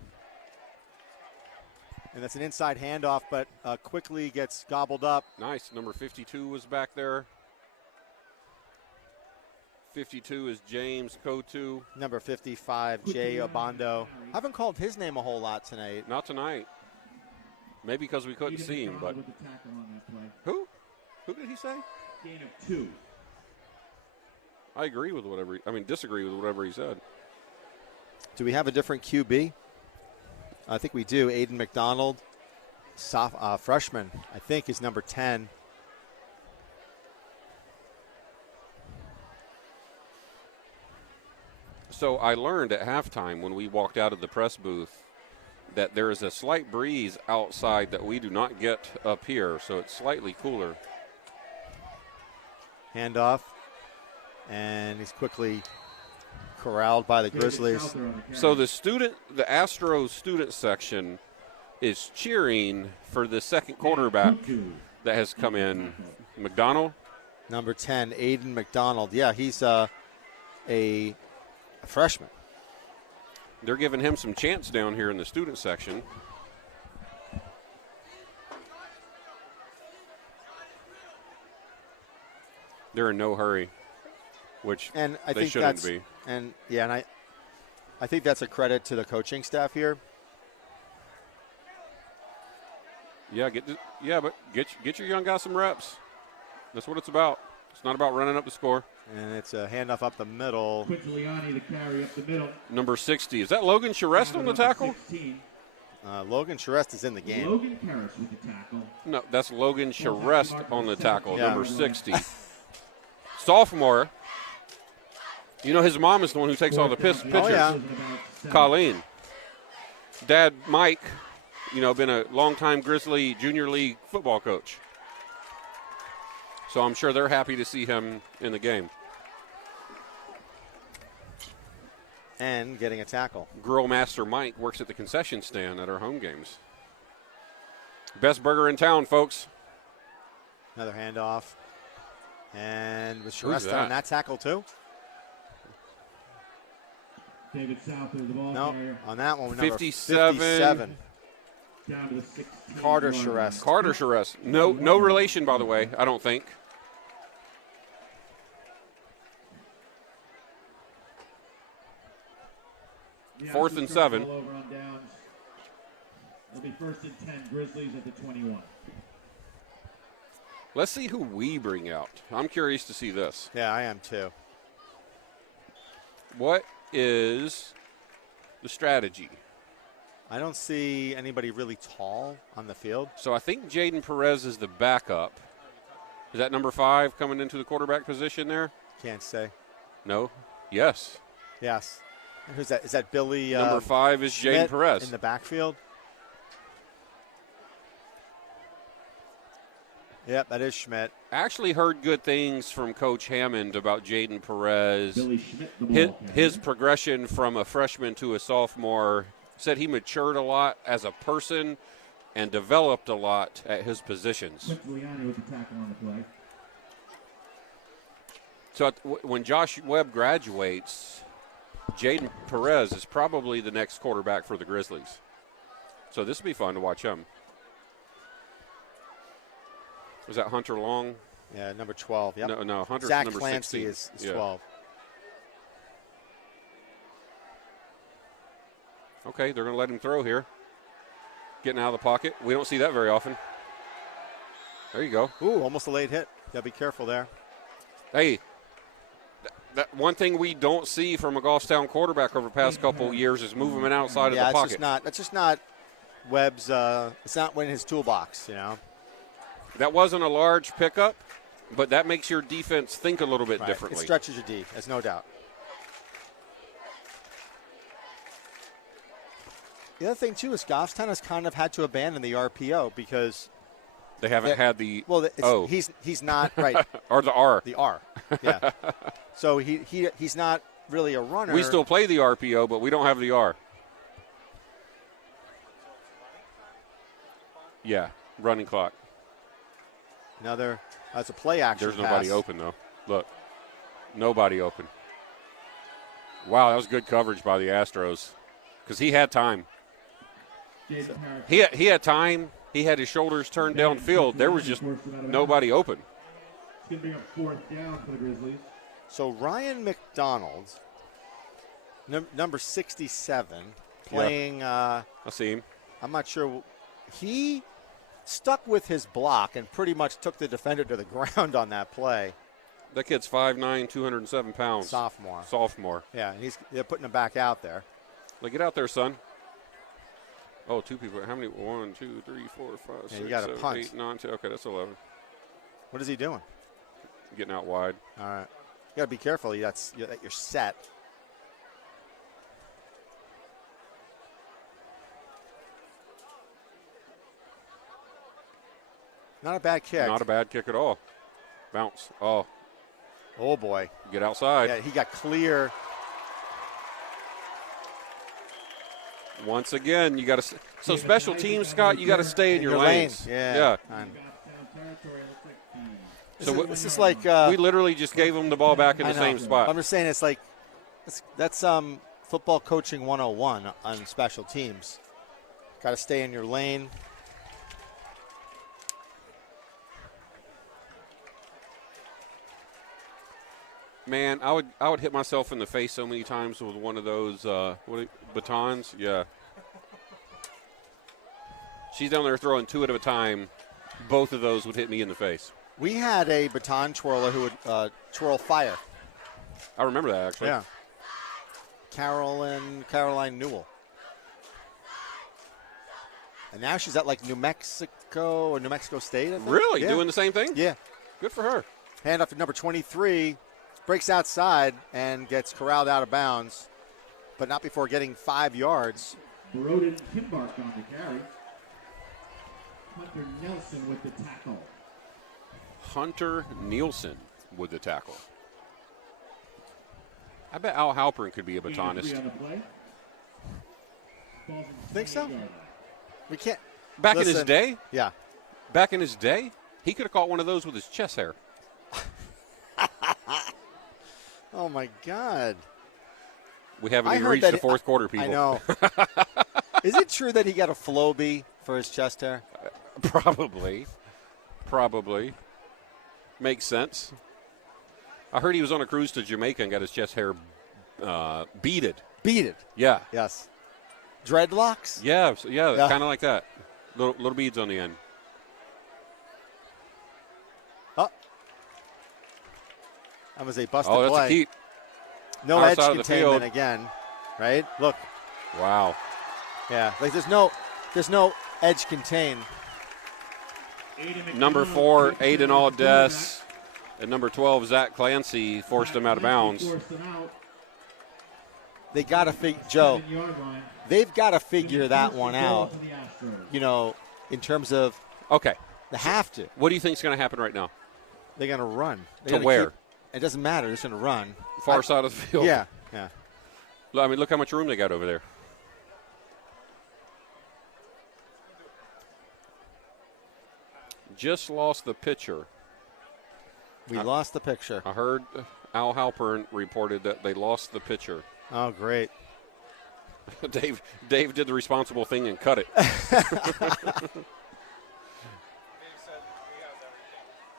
And that's an inside handoff, but quickly gets gobbled up. Nice. Number 52 was back there. 52 is James Kotu. Number 55, Jay Obando. Haven't called his name a whole lot tonight. Not tonight. Maybe because we couldn't see him, but who? Who did he say? Gain of 2. I agree with disagree with whatever he said. Do we have a different QB? I think we do. Aiden McDonald, freshman, I think is number 10. So I learned at halftime when we walked out of the press booth that there is a slight breeze outside that we do not get up here, so it's slightly cooler. Handoff, and he's quickly corralled by the Grizzlies. So the Astros student section is cheering for the second quarterback that has come in, McDonald. Number 10, Aiden McDonald. Yeah, he's a freshman. They're giving him some chance down here in the student section. They're in no hurry, which they shouldn't be. And I think that's a credit to the coaching staff here. Yeah, but get your young guys some reps. That's what it's about. It's not about running up the score. And it's a handoff up the middle. Quintiliani to carry up the middle. Number 60. Is that Logan Charest on the tackle? Logan Charest is in the game. Logan Karras with the tackle. No, that's Logan Charest on the tackle, yeah. Number 60. Sophomore. You know his mom is the one who takes all the pictures. Oh, yeah. Colleen. Dad, Mike, been a longtime Grizzly Junior League football coach. So I'm sure they're happy to see him in the game. And getting a tackle. Grill Master Mike works at the concession stand at our home games. Best burger in town, folks. Another handoff. And was Charest on that tackle too? David South is the ball carrier. On that one, 57. Down to the 16. Carter Charest. Carter Charest. No relation, by the way, I don't think. Yeah, 4th and 7. Over on downs. It'll be 1st and 10, Grizzlies at the 21. Let's see who we bring out. I'm curious to see this. Yeah, I am too. What is the strategy? I don't see anybody really tall on the field. So I think Jaden Perez is the backup. Is that number 5 coming into the quarterback position there? Can't say. No? Yes. Yes. Who's that? Is that Billy? Number 5 is Jaden Perez. In the backfield? Yep, that is Schmidt. Actually heard good things from Coach Hammond about Jaden Perez. Billy Schmidt, his progression from a freshman to a sophomore. Said he matured a lot as a person and developed a lot at his positions. Quintiliani with the tackle on the play. So when Josh Webb graduates, Jaden Perez is probably the next quarterback for the Grizzlies. So this will be fun to watch him. Was that Hunter Long? Yeah, number 12. Yep. No, Hunter's Zach number Clancy 16. is 12. Okay, they're going to let him throw here. Getting out of the pocket. We don't see that very often. There you go. Ooh, almost a late hit. Got to be careful there. Hey, That one thing we don't see from a Goffstown quarterback over the past couple of years is movement outside of the pocket. That's just not Webb's. It's not in his toolbox, you know. That wasn't a large pickup, but that makes your defense think a little bit differently. It stretches your D, there's no doubt. The other thing, too, is Goffstown has kind of had to abandon the RPO because they haven't had the he's not right. Or the R. The R, yeah. So he's not really a runner. We still play the RPO, but we don't have the R. Yeah, running clock. That's a play action. There's nobody open, though. Look, nobody open. Wow, that was good coverage by the Astros because he had time. He had time. He had his shoulders turned downfield. There was just nobody open. It's going to be a 4th down for the Grizzlies. So Ryan McDonald, number 67, playing. I see him. I'm not sure. He stuck with his block and pretty much took the defender to the ground on that play. That kid's 5'9", 207 pounds. Sophomore. Yeah, and they're putting him back out there. Like, get out there, son. Oh, 2 people. How many? 1, 2, 3, 4, 5, 6, 7, 8, 9, 10. Okay, that's 11. What is he doing? Getting out wide. All right. You got to be careful that you're set. Not a bad kick. Not a bad kick at all. Bounce. Oh. Oh, boy. Get outside. Yeah, he got clear. Once again, you got to. So special teams, Scott, you got to stay in your lanes. Yeah. So this is like we literally just gave them the ball back in the same spot. I'm just saying it's like that's football coaching 101 on special teams. Got to stay in your lane. Man, I would hit myself in the face so many times with one of those batons. Yeah. She's down there throwing 2 at a time. Both of those would hit me in the face. We had a baton twirler who would twirl fire. I remember that, actually. Yeah. Caroline Newell. And now she's at like New Mexico or New Mexico State, I think. Really? Yeah. Doing the same thing? Yeah. Good for her. Hand off to number 23. Breaks outside and gets corralled out of bounds, but not before getting 5 yards. Broden Kimbark on the carry. Hunter Nelson with the tackle. Hunter Nielsen with the tackle. I bet Al Halpern could be a batonist. Think so? We can't. Back in his day? Yeah. Back in his day, he could have caught one of those with his chest hair. Oh, my God. We haven't even reached the fourth quarter, people. I know. Is it true that he got a Flowbee for his chest hair? Probably. Makes sense. I heard he was on a cruise to Jamaica and got his chest hair beaded. Beaded? Yeah. Yes. Dreadlocks? Yeah, kind of like that. Little beads on the end. That was a busted play. Oh, that's a keep. No edge containment again, right? Look. Wow. Yeah, like there's no edge contain. Number 4, Aiden Aldes, and number 12, Zach Clancy, forced him out of bounds. They got to figure, Joe, they've got to figure that one out, you know, in terms of. Okay. They have to. What do you think is going to happen right now? They're going to run. To where? It doesn't matter. They're just going to run. Far side of the field. Yeah. I mean, look how much room they got over there. Just lost the pitcher. We lost the picture. I heard Al Halpern reported that they lost the pitcher. Oh, great. Dave did the responsible thing and cut it.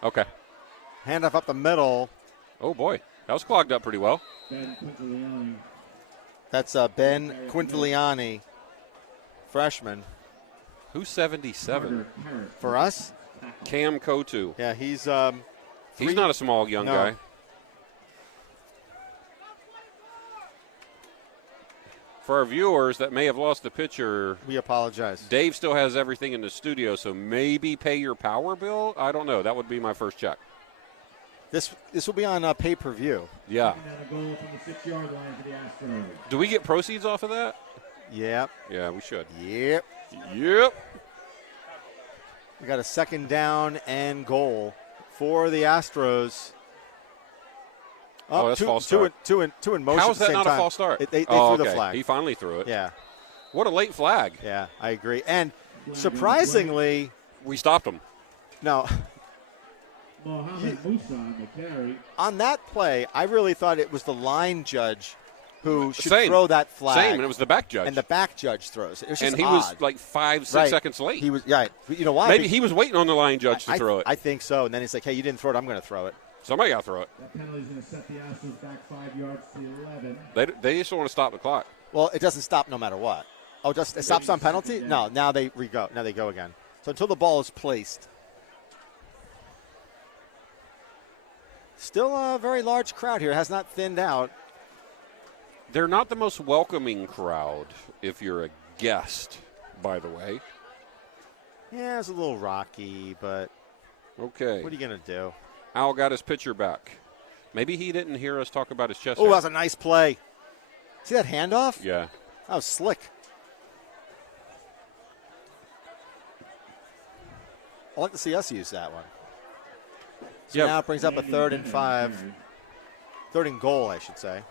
Okay. Handoff up the middle. Oh, boy. That was clogged up pretty well. That's Ben Quintiliani, freshman. Who's 77? For us? Cam Kotu. Yeah, he's not a small young guy. For our viewers that may have lost the picture, We apologize. Dave still has everything in the studio, so maybe pay your power bill? I don't know. That would be my first check. This will be on pay-per-view. Yeah. Taking out a goal from the 6-yard line for the Astros. Do we get proceeds off of that? Yep. Yeah, we should. Yep. Yep. We got a second down and goal for the Astros. Oh, that's false start. Two in motion. How at is the that same not time. a false start? They oh, threw okay. the flag. He finally threw it. Yeah. What a late flag. Yeah, I agree. And surprisingly, we stopped him. no, Mohamed Musa on the carry. on that play, I really thought it was the line judge who should Same. throw that flag. Same, and it was the back judge. And the back judge throws it. It was just and he odd. was like 5-6 Right. seconds late. He was, yeah. You know why? Maybe he was waiting on the line judge to throw it. I think so. And then he's like, hey, you didn't throw it. I'm going to throw it. Somebody got to throw it. That penalty is going to set the Astros back 5 yards to 11. They just want to stop the clock. Well, it doesn't stop no matter what. Oh, just it stops on penalty? No, now they go. Now they go again. So until the ball is placed. Still a very large crowd here. Has not thinned out. They're not the most welcoming crowd if you're a guest, by the way. Yeah, it's a little rocky, but Okay. what are you going to do? Al got his pitcher back. Maybe he didn't hear us talk about his chest. Oh, hair. that was a nice play. See that handoff? Yeah. That was slick. I'd like to see us use that one. So Yep. now it brings up a 3rd and 5. 3rd and goal, I should say.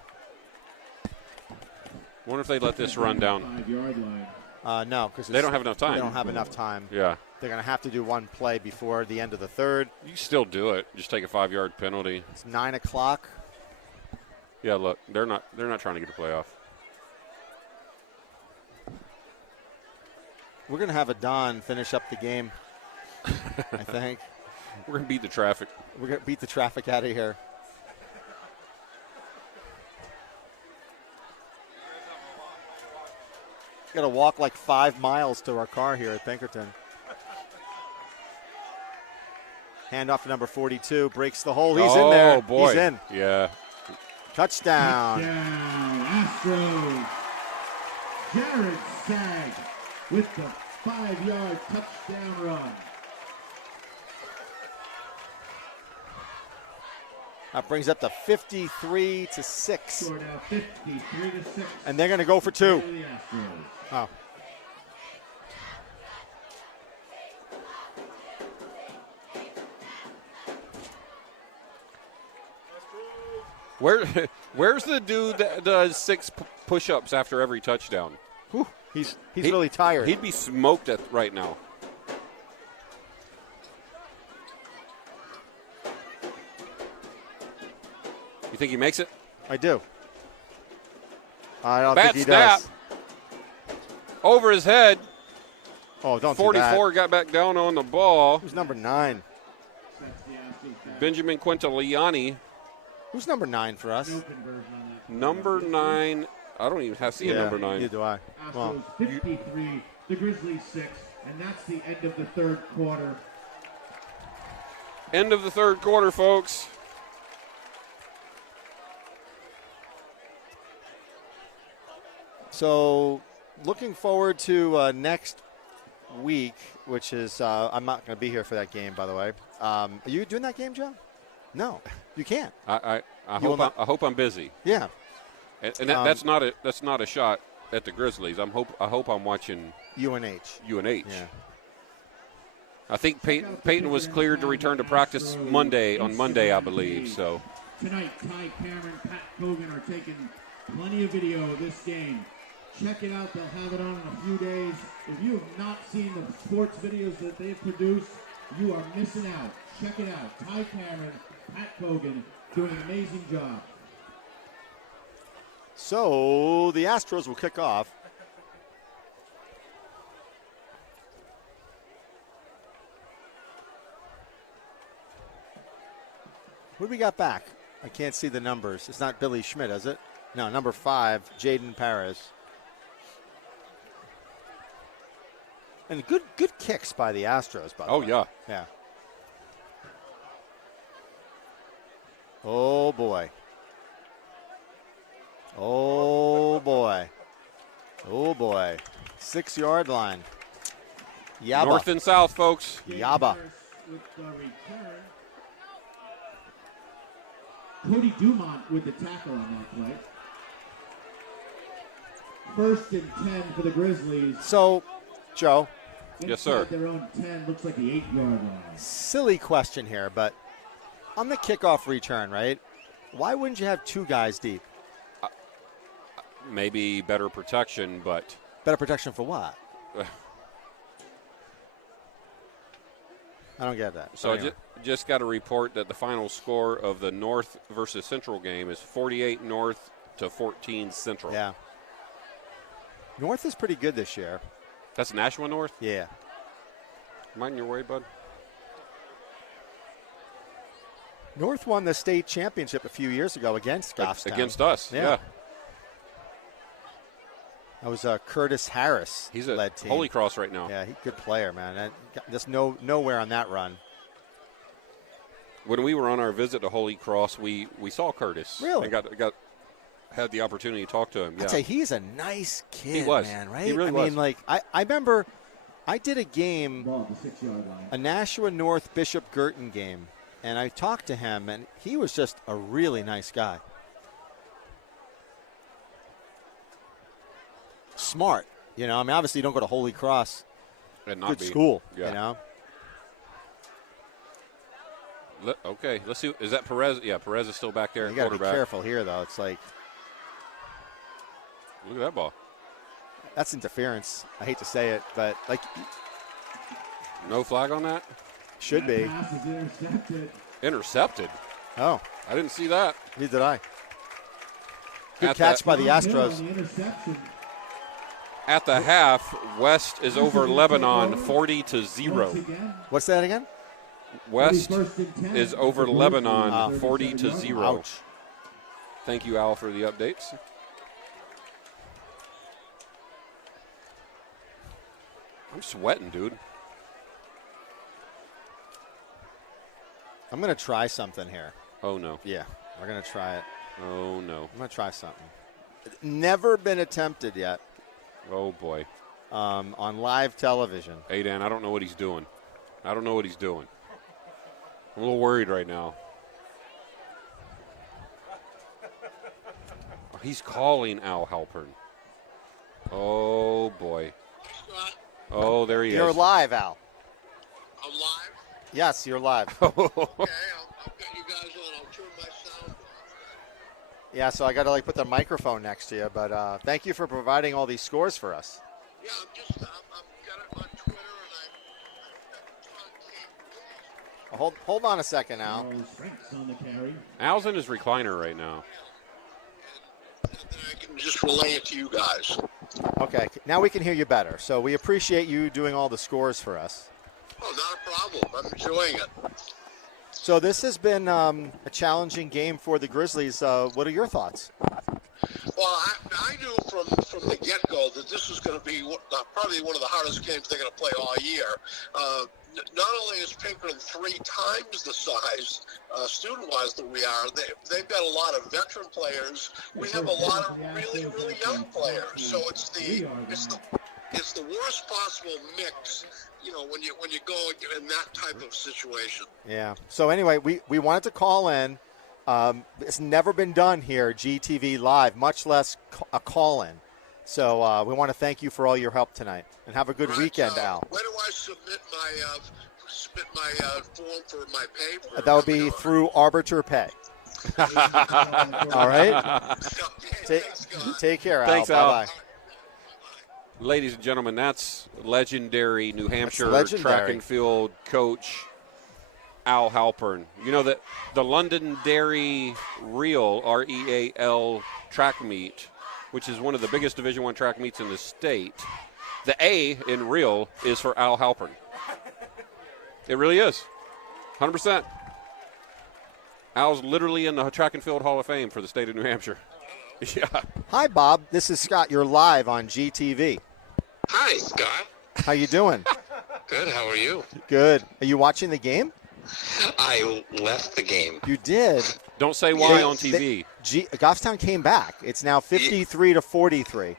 Wonder if they let this run down. 5-yard line. No, because They don't have enough time. They don't have enough time. Yeah. They're going to have to do one play before the end of the 3rd. You can still do it. Just take a 5-yard penalty. It's 9 o'clock. Yeah, look, they're not trying to get a playoff. We're going to have a Don finish up the game, I think. We're going to beat the traffic. We're going to beat the traffic out of here. Got to walk like 5 miles to our car here at Pinkerton. Handoff to number 42, breaks the hole. He's in there. Oh, boy. He's in. Yeah. Touchdown. Touchdown, Astros. Jared Sag with the 5-yard touchdown run. That brings up to 53-6. Score now 53-6. And they're going to go for 2. For the Astros. Oh. Where's the dude that does 6 push-ups after every touchdown? Whew. He's really tired. He'd be smoked right now. You think he makes it? I do. I don't Bat think he snap. does. Over his head. Oh, don't 44 do got back down on the ball. that. Who's number 9? Sets the Astros back. Benjamin Quintiliani. Who's number 9 for us? No conversion on that. Number 9. I don't even have to see a number 9. Neither do I. Well, Astros 53, the Grizzlies 6, and that's the end of the 3rd quarter. End of the 3rd quarter, folks. so looking forward to next week, which is I'm not going to be here for that game, by the way. Are you doing that game, Joe? No, you can't. I will not- hope I'm busy. Yeah. And that's not a shot at the Grizzlies. I hope I'm watching UNH. UNH. Yeah. I think Peyton was cleared to return to practice on Monday, I believe. So Tonight, Ty Cameron, Pat Kogan are taking plenty of video of this game. Check it out. They'll have it on in a few days. If you have not seen the sports videos that they've produced, you are missing out. Check it out. Ty Cameron, Pat Kogan doing an amazing job. So the Astros will kick off. Who do we got back? I can't see the numbers. It's not Billy Schmidt, is it? No, number 5, Jaden Paris. And good kicks by the Astros, by the way. yeah. Yeah. Oh, boy. Oh, boy. Oh, boy. 6-yard line. Yaba. North and south, folks. Yaba. With the return. Cody Dumont with the tackle on that play. 1st and 10 for the Grizzlies. So, Joe. Yes, sir. Inside their own 10, looks like the 8-yard line. Silly question here, but on the kickoff return, right? Why wouldn't you have 2 guys deep? Maybe better protection, but Better protection for what? I don't get that. So Anyway. I just got a report that the final score of the North versus Central game is 48 North to 14 Central. Yeah. North is pretty good this year. That's Nashua North? Yeah. Mind your way, bud. North won the state championship a few years ago against Goffstown. Against us, yeah. That was Curtis Harris. He's led at team. Holy Cross right now. Yeah, good player, man. Just nowhere on that run. When we were on our visit to Holy Cross, we saw Curtis. Really? And had the opportunity to talk to him. Yeah. I'd say he's a nice kid, He was. man, right? He really I was. mean, like, I remember I did a game, Ball at the 6-yard line. a Nashua North Bishop Girton game, and I talked to him, and he was just a really nice guy. Smart, I mean, obviously you don't go to Holy Cross, And not good be. school, Yeah. Okay, let's see. Is that Perez? Yeah, Perez is still back there. You got to be quarterback. careful here, though. It's like, Look at that ball. that's interference. I hate to say it, but like, No flag on that? should be. Pass is intercepted. Intercepted. Oh, I didn't see that. neither did I. Good At catch that- by the Downhill on Astros. the interception. At the half, West is over Lebanon 40-0. Once again, What's that again? West 1st and 10 is at over the Lebanon Grizzlies, 40-0. Ouch. Thank you, Al, for the updates. I'm sweating, dude. I'm going to try something here. Oh, no. Yeah, we're going to try it. Oh, no. I'm going to try something. Never been attempted yet Oh, boy. on live television. Hey, Dan, I don't know what he's doing. I don't know what he's doing. I'm a little worried right now. Oh, he's calling Al Halpern. Oh, boy. Oh, there he You're is. live, Al. I'm live. Yes, you're live. Okay, I've got you guys on. I'll turn my sound off. Yeah, so I got to put the microphone next to you, but thank you for providing all these scores for us. Yeah, I'm got it on Twitter and Hold on a second, Al. Franks on the carry. Al's in his recliner right now. and then I can just relay it to you guys. Okay, now we can hear you better. So we appreciate you doing all the scores for us. Oh, not a problem. I'm enjoying it. So this has been a challenging game for the Grizzlies. What are your thoughts? Well, I knew from the get-go that this was going to be probably one of the hardest games they're going to play all year. Not only is Pinkerton 3 times the size, student-wise, that we are, they've got a lot of veteran players. We have a lot of really, really young players. So it's the worst possible mix, when you go in that type of situation. Yeah. So anyway, we wanted to call in. It's never been done here, GTV Live, much less a call-in. So we want to thank you for all your help tonight, and have a good weekend, Al. Where do I submit my form for my pay? That would be through Arbiter Pay. All right? Take care, Al. Thanks, Al. Bye-bye. Ladies and gentlemen, that's legendary New Hampshire legendary. track and field coach Al Halpern. You know that the Londonderry Real, REAL track meet, which is one of the biggest Division I track meets in the state, the A in Real is for Al Halpern. It really is. 100%. Al's literally in the Track and Field Hall of Fame for the state of New Hampshire. Yeah. Hi, Bob. This is Scott. You're live on GTV. Hi, Scott. How you doing? Good. How are you? Good. Are you watching the game? I left the game. You did. Don't say why on TV. Goffstown came back. It's now 53-43.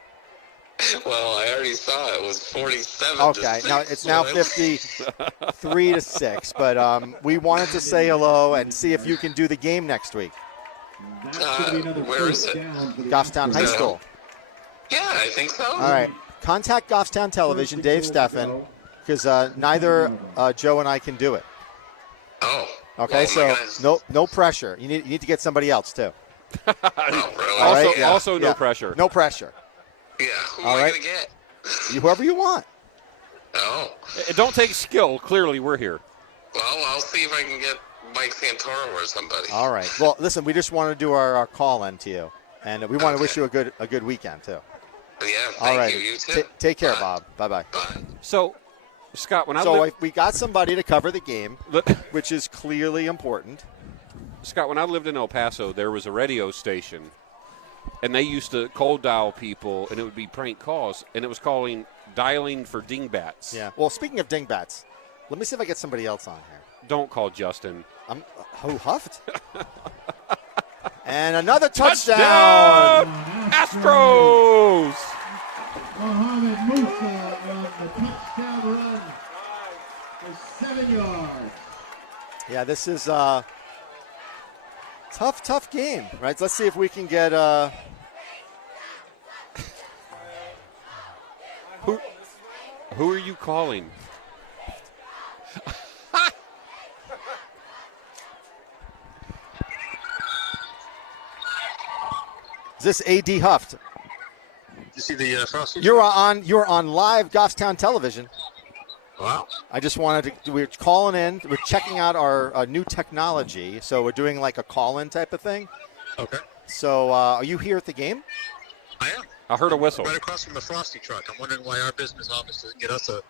Well, I already saw it was 47. Okay, now it's now 53-6. But we wanted to say hello and see if you can do the game next week. Where is it? Goffstown High School. Yeah, I think so. All right. Contact Goffstown Television, Dave Steffen, because neither Joe and I can do it. Oh. Okay, well, so no pressure. You need to get somebody else too. Oh, really? Also, no pressure. No pressure. Yeah. Who am I going to get? Whoever you want. Oh. Don't take skill. Clearly, we're here. Well, I'll see if I can get Mike Santoro or somebody. All right. Well, listen, we just want to do our call-in to you, and we want to wish you a good weekend too. Yeah. All right. You too. Take care, Bob. Bye-bye. Bye. So, Scott, we got somebody to cover the game, which is clearly important. Scott, when I lived in El Paso, there was a radio station, and they used to cold dial people, and it would be prank calls, and it was dialing for dingbats. Yeah. Well, speaking of dingbats, let me see if I get somebody else on here. Don't call Justin. Who huffed? And another touchdown! Astros! Mohamed Musa on the touchdown run for 7 yards. Yeah, this is a tough game, right? Let's see if we can get Who are you calling? Is this A.D. Huffed? You see the Frosty? You're on live Goffstown Television. Wow. I just wanted to. We're calling in. We're checking out our new technology. So we're doing like a call-in type of thing. Okay. So are you here at the game? I am. I heard a whistle. Right across from the Frosty truck. I'm wondering why our business office doesn't get us a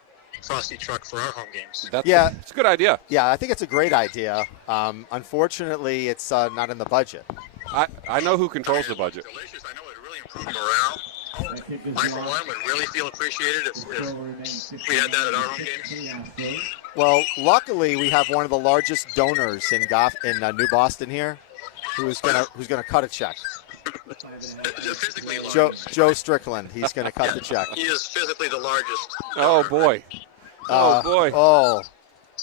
Frosty truck for our home games. It's a good idea. Yeah, I think it's a great idea. Unfortunately, it's not in the budget. I know who controls the budget. Delicious. I know it really improved morale. I, for one, would really feel appreciated if we had that at our home games. Well, luckily, we have one of the largest donors in New Boston here, who's gonna cut a check. Physically Joe Strickland. He's gonna cut the check. He is physically the largest. Oh boy. Oh boy.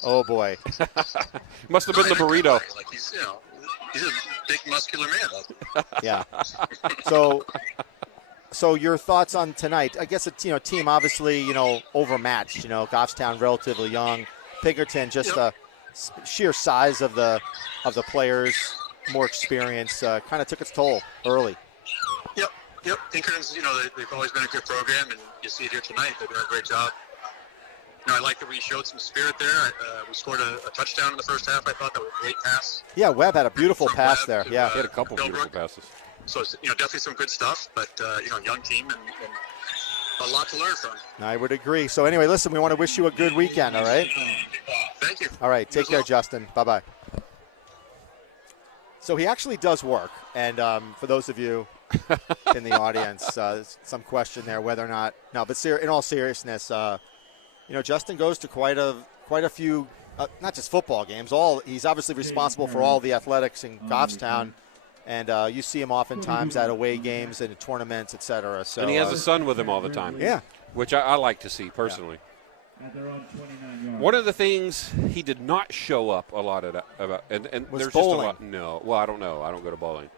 Oh boy. Must have been the burrito. Like he's a big muscular man. Yeah. So your thoughts on tonight? I guess it's team obviously overmatched. Goffstown relatively young, Pinkerton just the sheer size of the players, more experience, kind of took its toll early. Yep. Pinkerton's they've always been a good program, and you see it here tonight. They're doing a great job. I like that we showed some spirit there. We scored a touchdown in the first half. I thought that was a great pass. Yeah, Webb had a beautiful pass there. To, yeah, he had a couple beautiful passes. So it's, definitely some good stuff, but young team and a lot to learn from. I would agree. So anyway, listen, we want to wish you a good weekend. All right. Thank you. All right, take care, Justin. Bye-bye. So he actually does work, and for those of you in the audience, some question there whether or not. No, but in all seriousness, Justin goes to quite a few, not just football games. He's obviously responsible for all the athletics in Goffstown, and you see him oftentimes at away games and tournaments, etc. So, and he has a son with him all the time. Yeah, which I like to see personally. One of the things he did not show up a lot about, and was there's bowling. just a lot. No, well, I don't know. I don't go to bowling,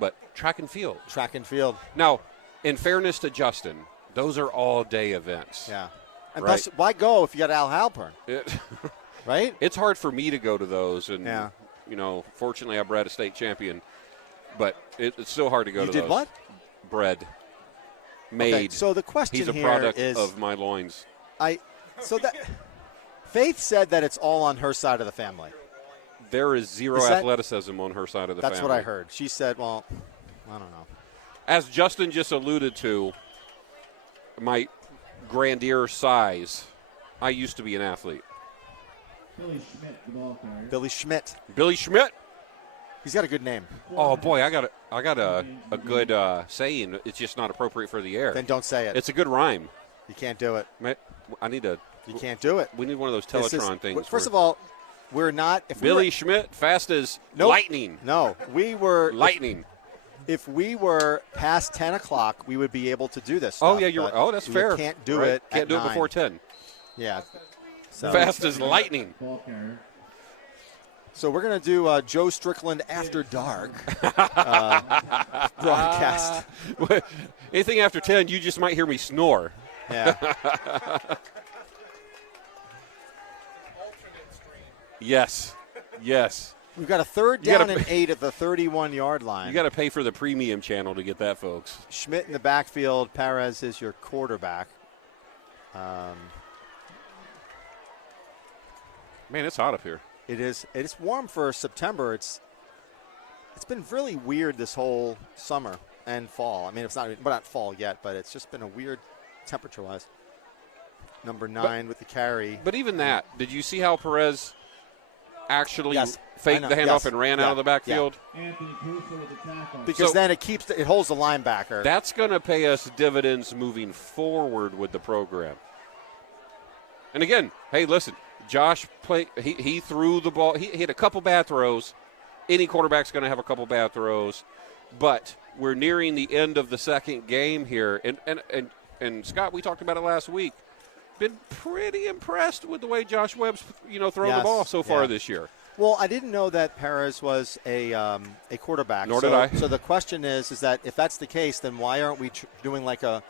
but track and field. Track and field. Now, in fairness to Justin, those are all day events. Yeah. And right? plus, why go if you got Al Halpern? Right? It's hard for me to go to those, and fortunately, I bred a state champion, but it's still hard to go to those. You did what? Bred. Made. Okay, so the question He's a here product is of my loins. Faith said that it's all on her side of the family. There is zero athleticism on her side of the family. That's what I heard. She said, well, I don't know. As Justin just alluded to, my grandeur size, I used to be an athlete. Billy Schmidt, the ball carrier. Billy Schmidt. Billy Schmidt. He's got a good name. Oh boy, I got a good saying. It's just not appropriate for the air. Then don't say it. It's a good rhyme. You can't do it. I need to. You can't do it. We need one of those Teletron things. First of all, we're not. Billy Schmidt, fast as lightning. No, we were lightning. if we were past 10 o'clock, we would be able to do this Oh, stuff, yeah, you're but right. Oh, that's we fair. Can't do Right. it. Can't at do it 9. before 10. Yeah. So, Fast as lightning. Ball carrier. So we're going to do Joe Strickland After Dark broadcast. Anything after 10, you just might hear me snore. Yeah. Yes. Yes. We've got a third You gotta down and 8 at the 31-yard line. You got to pay for the premium channel to get that, folks. Schmidt in the backfield. Perez is your quarterback. Man, it's hot up here. It is warm for September. It's been really weird this whole summer and fall. I mean, it's not fall yet, but it's just been a weird temperature-wise. Number 9 with the carry. But even that, did you see how Perez actually Yes, faked the handoff yes, and ran yeah, out of the backfield? Anthony Crusoe with the tackle. Because So- then it holds the linebacker. That's going to pay us dividends moving forward with the program. And again, hey, listen, Josh he threw the ball. He had a couple bad throws. Any quarterback's going to have a couple bad throws. But we're nearing the end of the second game here. And Scott, we talked about it last week. Been pretty impressed with the way Josh Webb's, thrown the ball so far this year. Well, I didn't know that Perez was a quarterback. Nor did I. So the question is that if that's the case, then why aren't we doing like a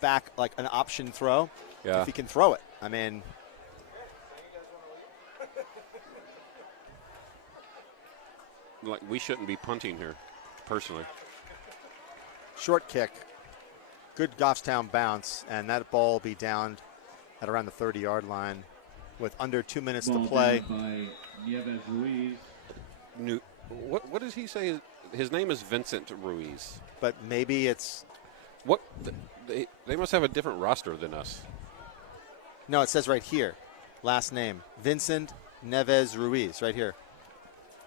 back, like an option throw? Yeah. If he can throw it. I mean, Like, we shouldn't be punting here, personally. short kick, good Goffstown bounce, and that ball will be down at around the 30-yard line with under 2 minutes Ball to play. down by Nieves Ruiz. What does he say? His name is Vincent Ruiz. But maybe it's What? They must have a different roster than us. no. It says right here, last name Vincent Neves Ruiz, right here.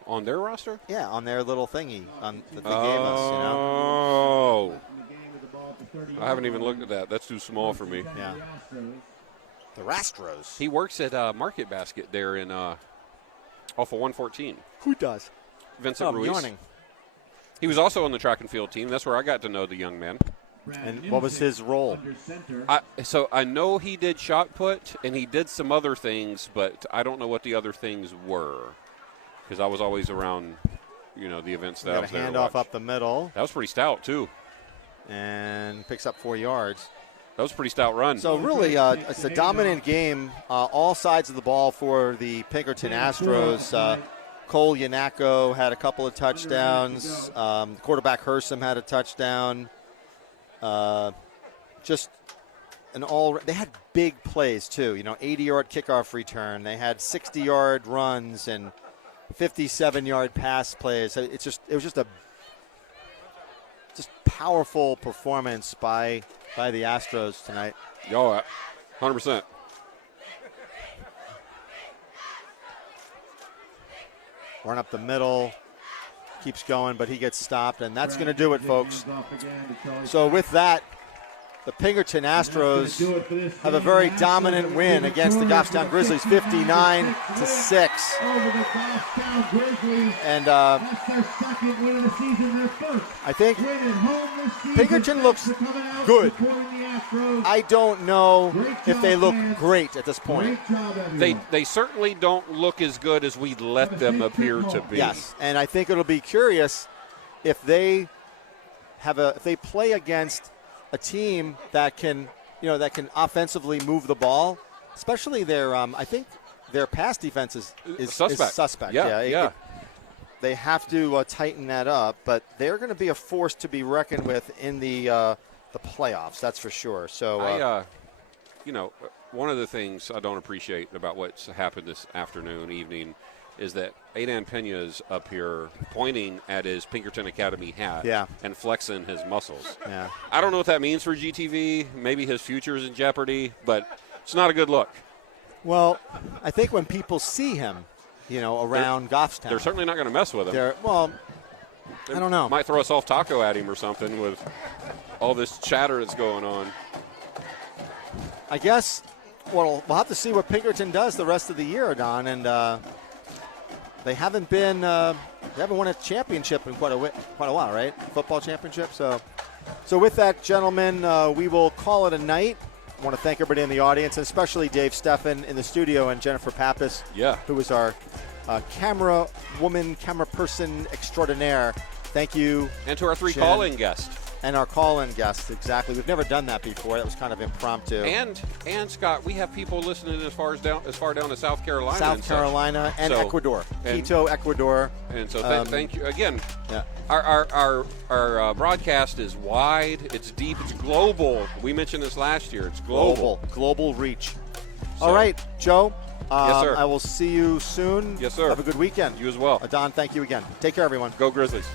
On their roster? Yeah, on their little thingy that they gave us. Oh. I haven't even looked at that. That's too small for me. Yeah. The Rastros. He works at Market Basket there in off of 114. Who does? Vincent Ruiz. Yawning. He was also on the track and field team. That's where I got to know the young man. And what was his role? So I know he did shot put and he did some other things, but I don't know what the other things were because I was always around, the events that I was Got a there to handoff watch. up the middle. That was pretty stout too. And picks up 4 yards. That was a pretty stout run. So really, it's a dominant game. All sides of the ball for the Pinkerton Astros. Cole Yanako had a couple of touchdowns. Quarterback Hersom had a touchdown. Just an all. They had big plays too. 80-yard kickoff return. They had 60-yard runs and 57-yard pass plays. It was just a powerful performance by the Astros tonight. Oh, 100%. Run up the middle, keeps going, but he gets stopped, and that's going to do it, folks. So with that, the Pinkerton Astros have a very dominant win against the Goffstown Grizzlies, 59-6. And I think Pinkerton looks good. I don't know if they look great at this point. They certainly don't look as good as we let them appear to be. Yes, and I think it'll be curious if they play against a team that can offensively move the ball, especially their I think their pass defense is suspect. Yeah. They have to tighten that up, but they're going to be a force to be reckoned with in the playoffs. That's for sure. So, one of the things I don't appreciate about what's happened this evening, is that Aidan Pena's up here pointing at his Pinkerton Academy hat and flexing his muscles. Yeah. I don't know what that means for GTV. Maybe his future is in jeopardy, but it's not a good look. Well, I think when people see him, around Goffstown, they're certainly not going to mess with him. I don't know. Might throw a soft taco at him or something with all this chatter that's going on. I guess we'll have to see what Pinkerton does the rest of the year, Don, and they haven't been They haven't won a championship in quite a while, right? Football championship. So with that, gentlemen, we will call it a night. I want to thank everybody in the audience, and especially Dave Steffen in the studio and Jennifer Pappas, who was our camera person extraordinaire. Thank you. And to our 3 Jen. call-in guests. And our call-in guests, exactly. We've never done that before. That was kind of impromptu. And Scott, we have people listening as far down as South Carolina. South Carolina and Ecuador, Quito, Ecuador. And so thank you again. Yeah. Our broadcast is wide. It's deep. It's global. We mentioned this last year. It's global reach. So, all right, Joe. Yes, sir. I will see you soon. Yes, sir. Have a good weekend. You as well. Don, thank you again. Take care, everyone. Go Grizzlies.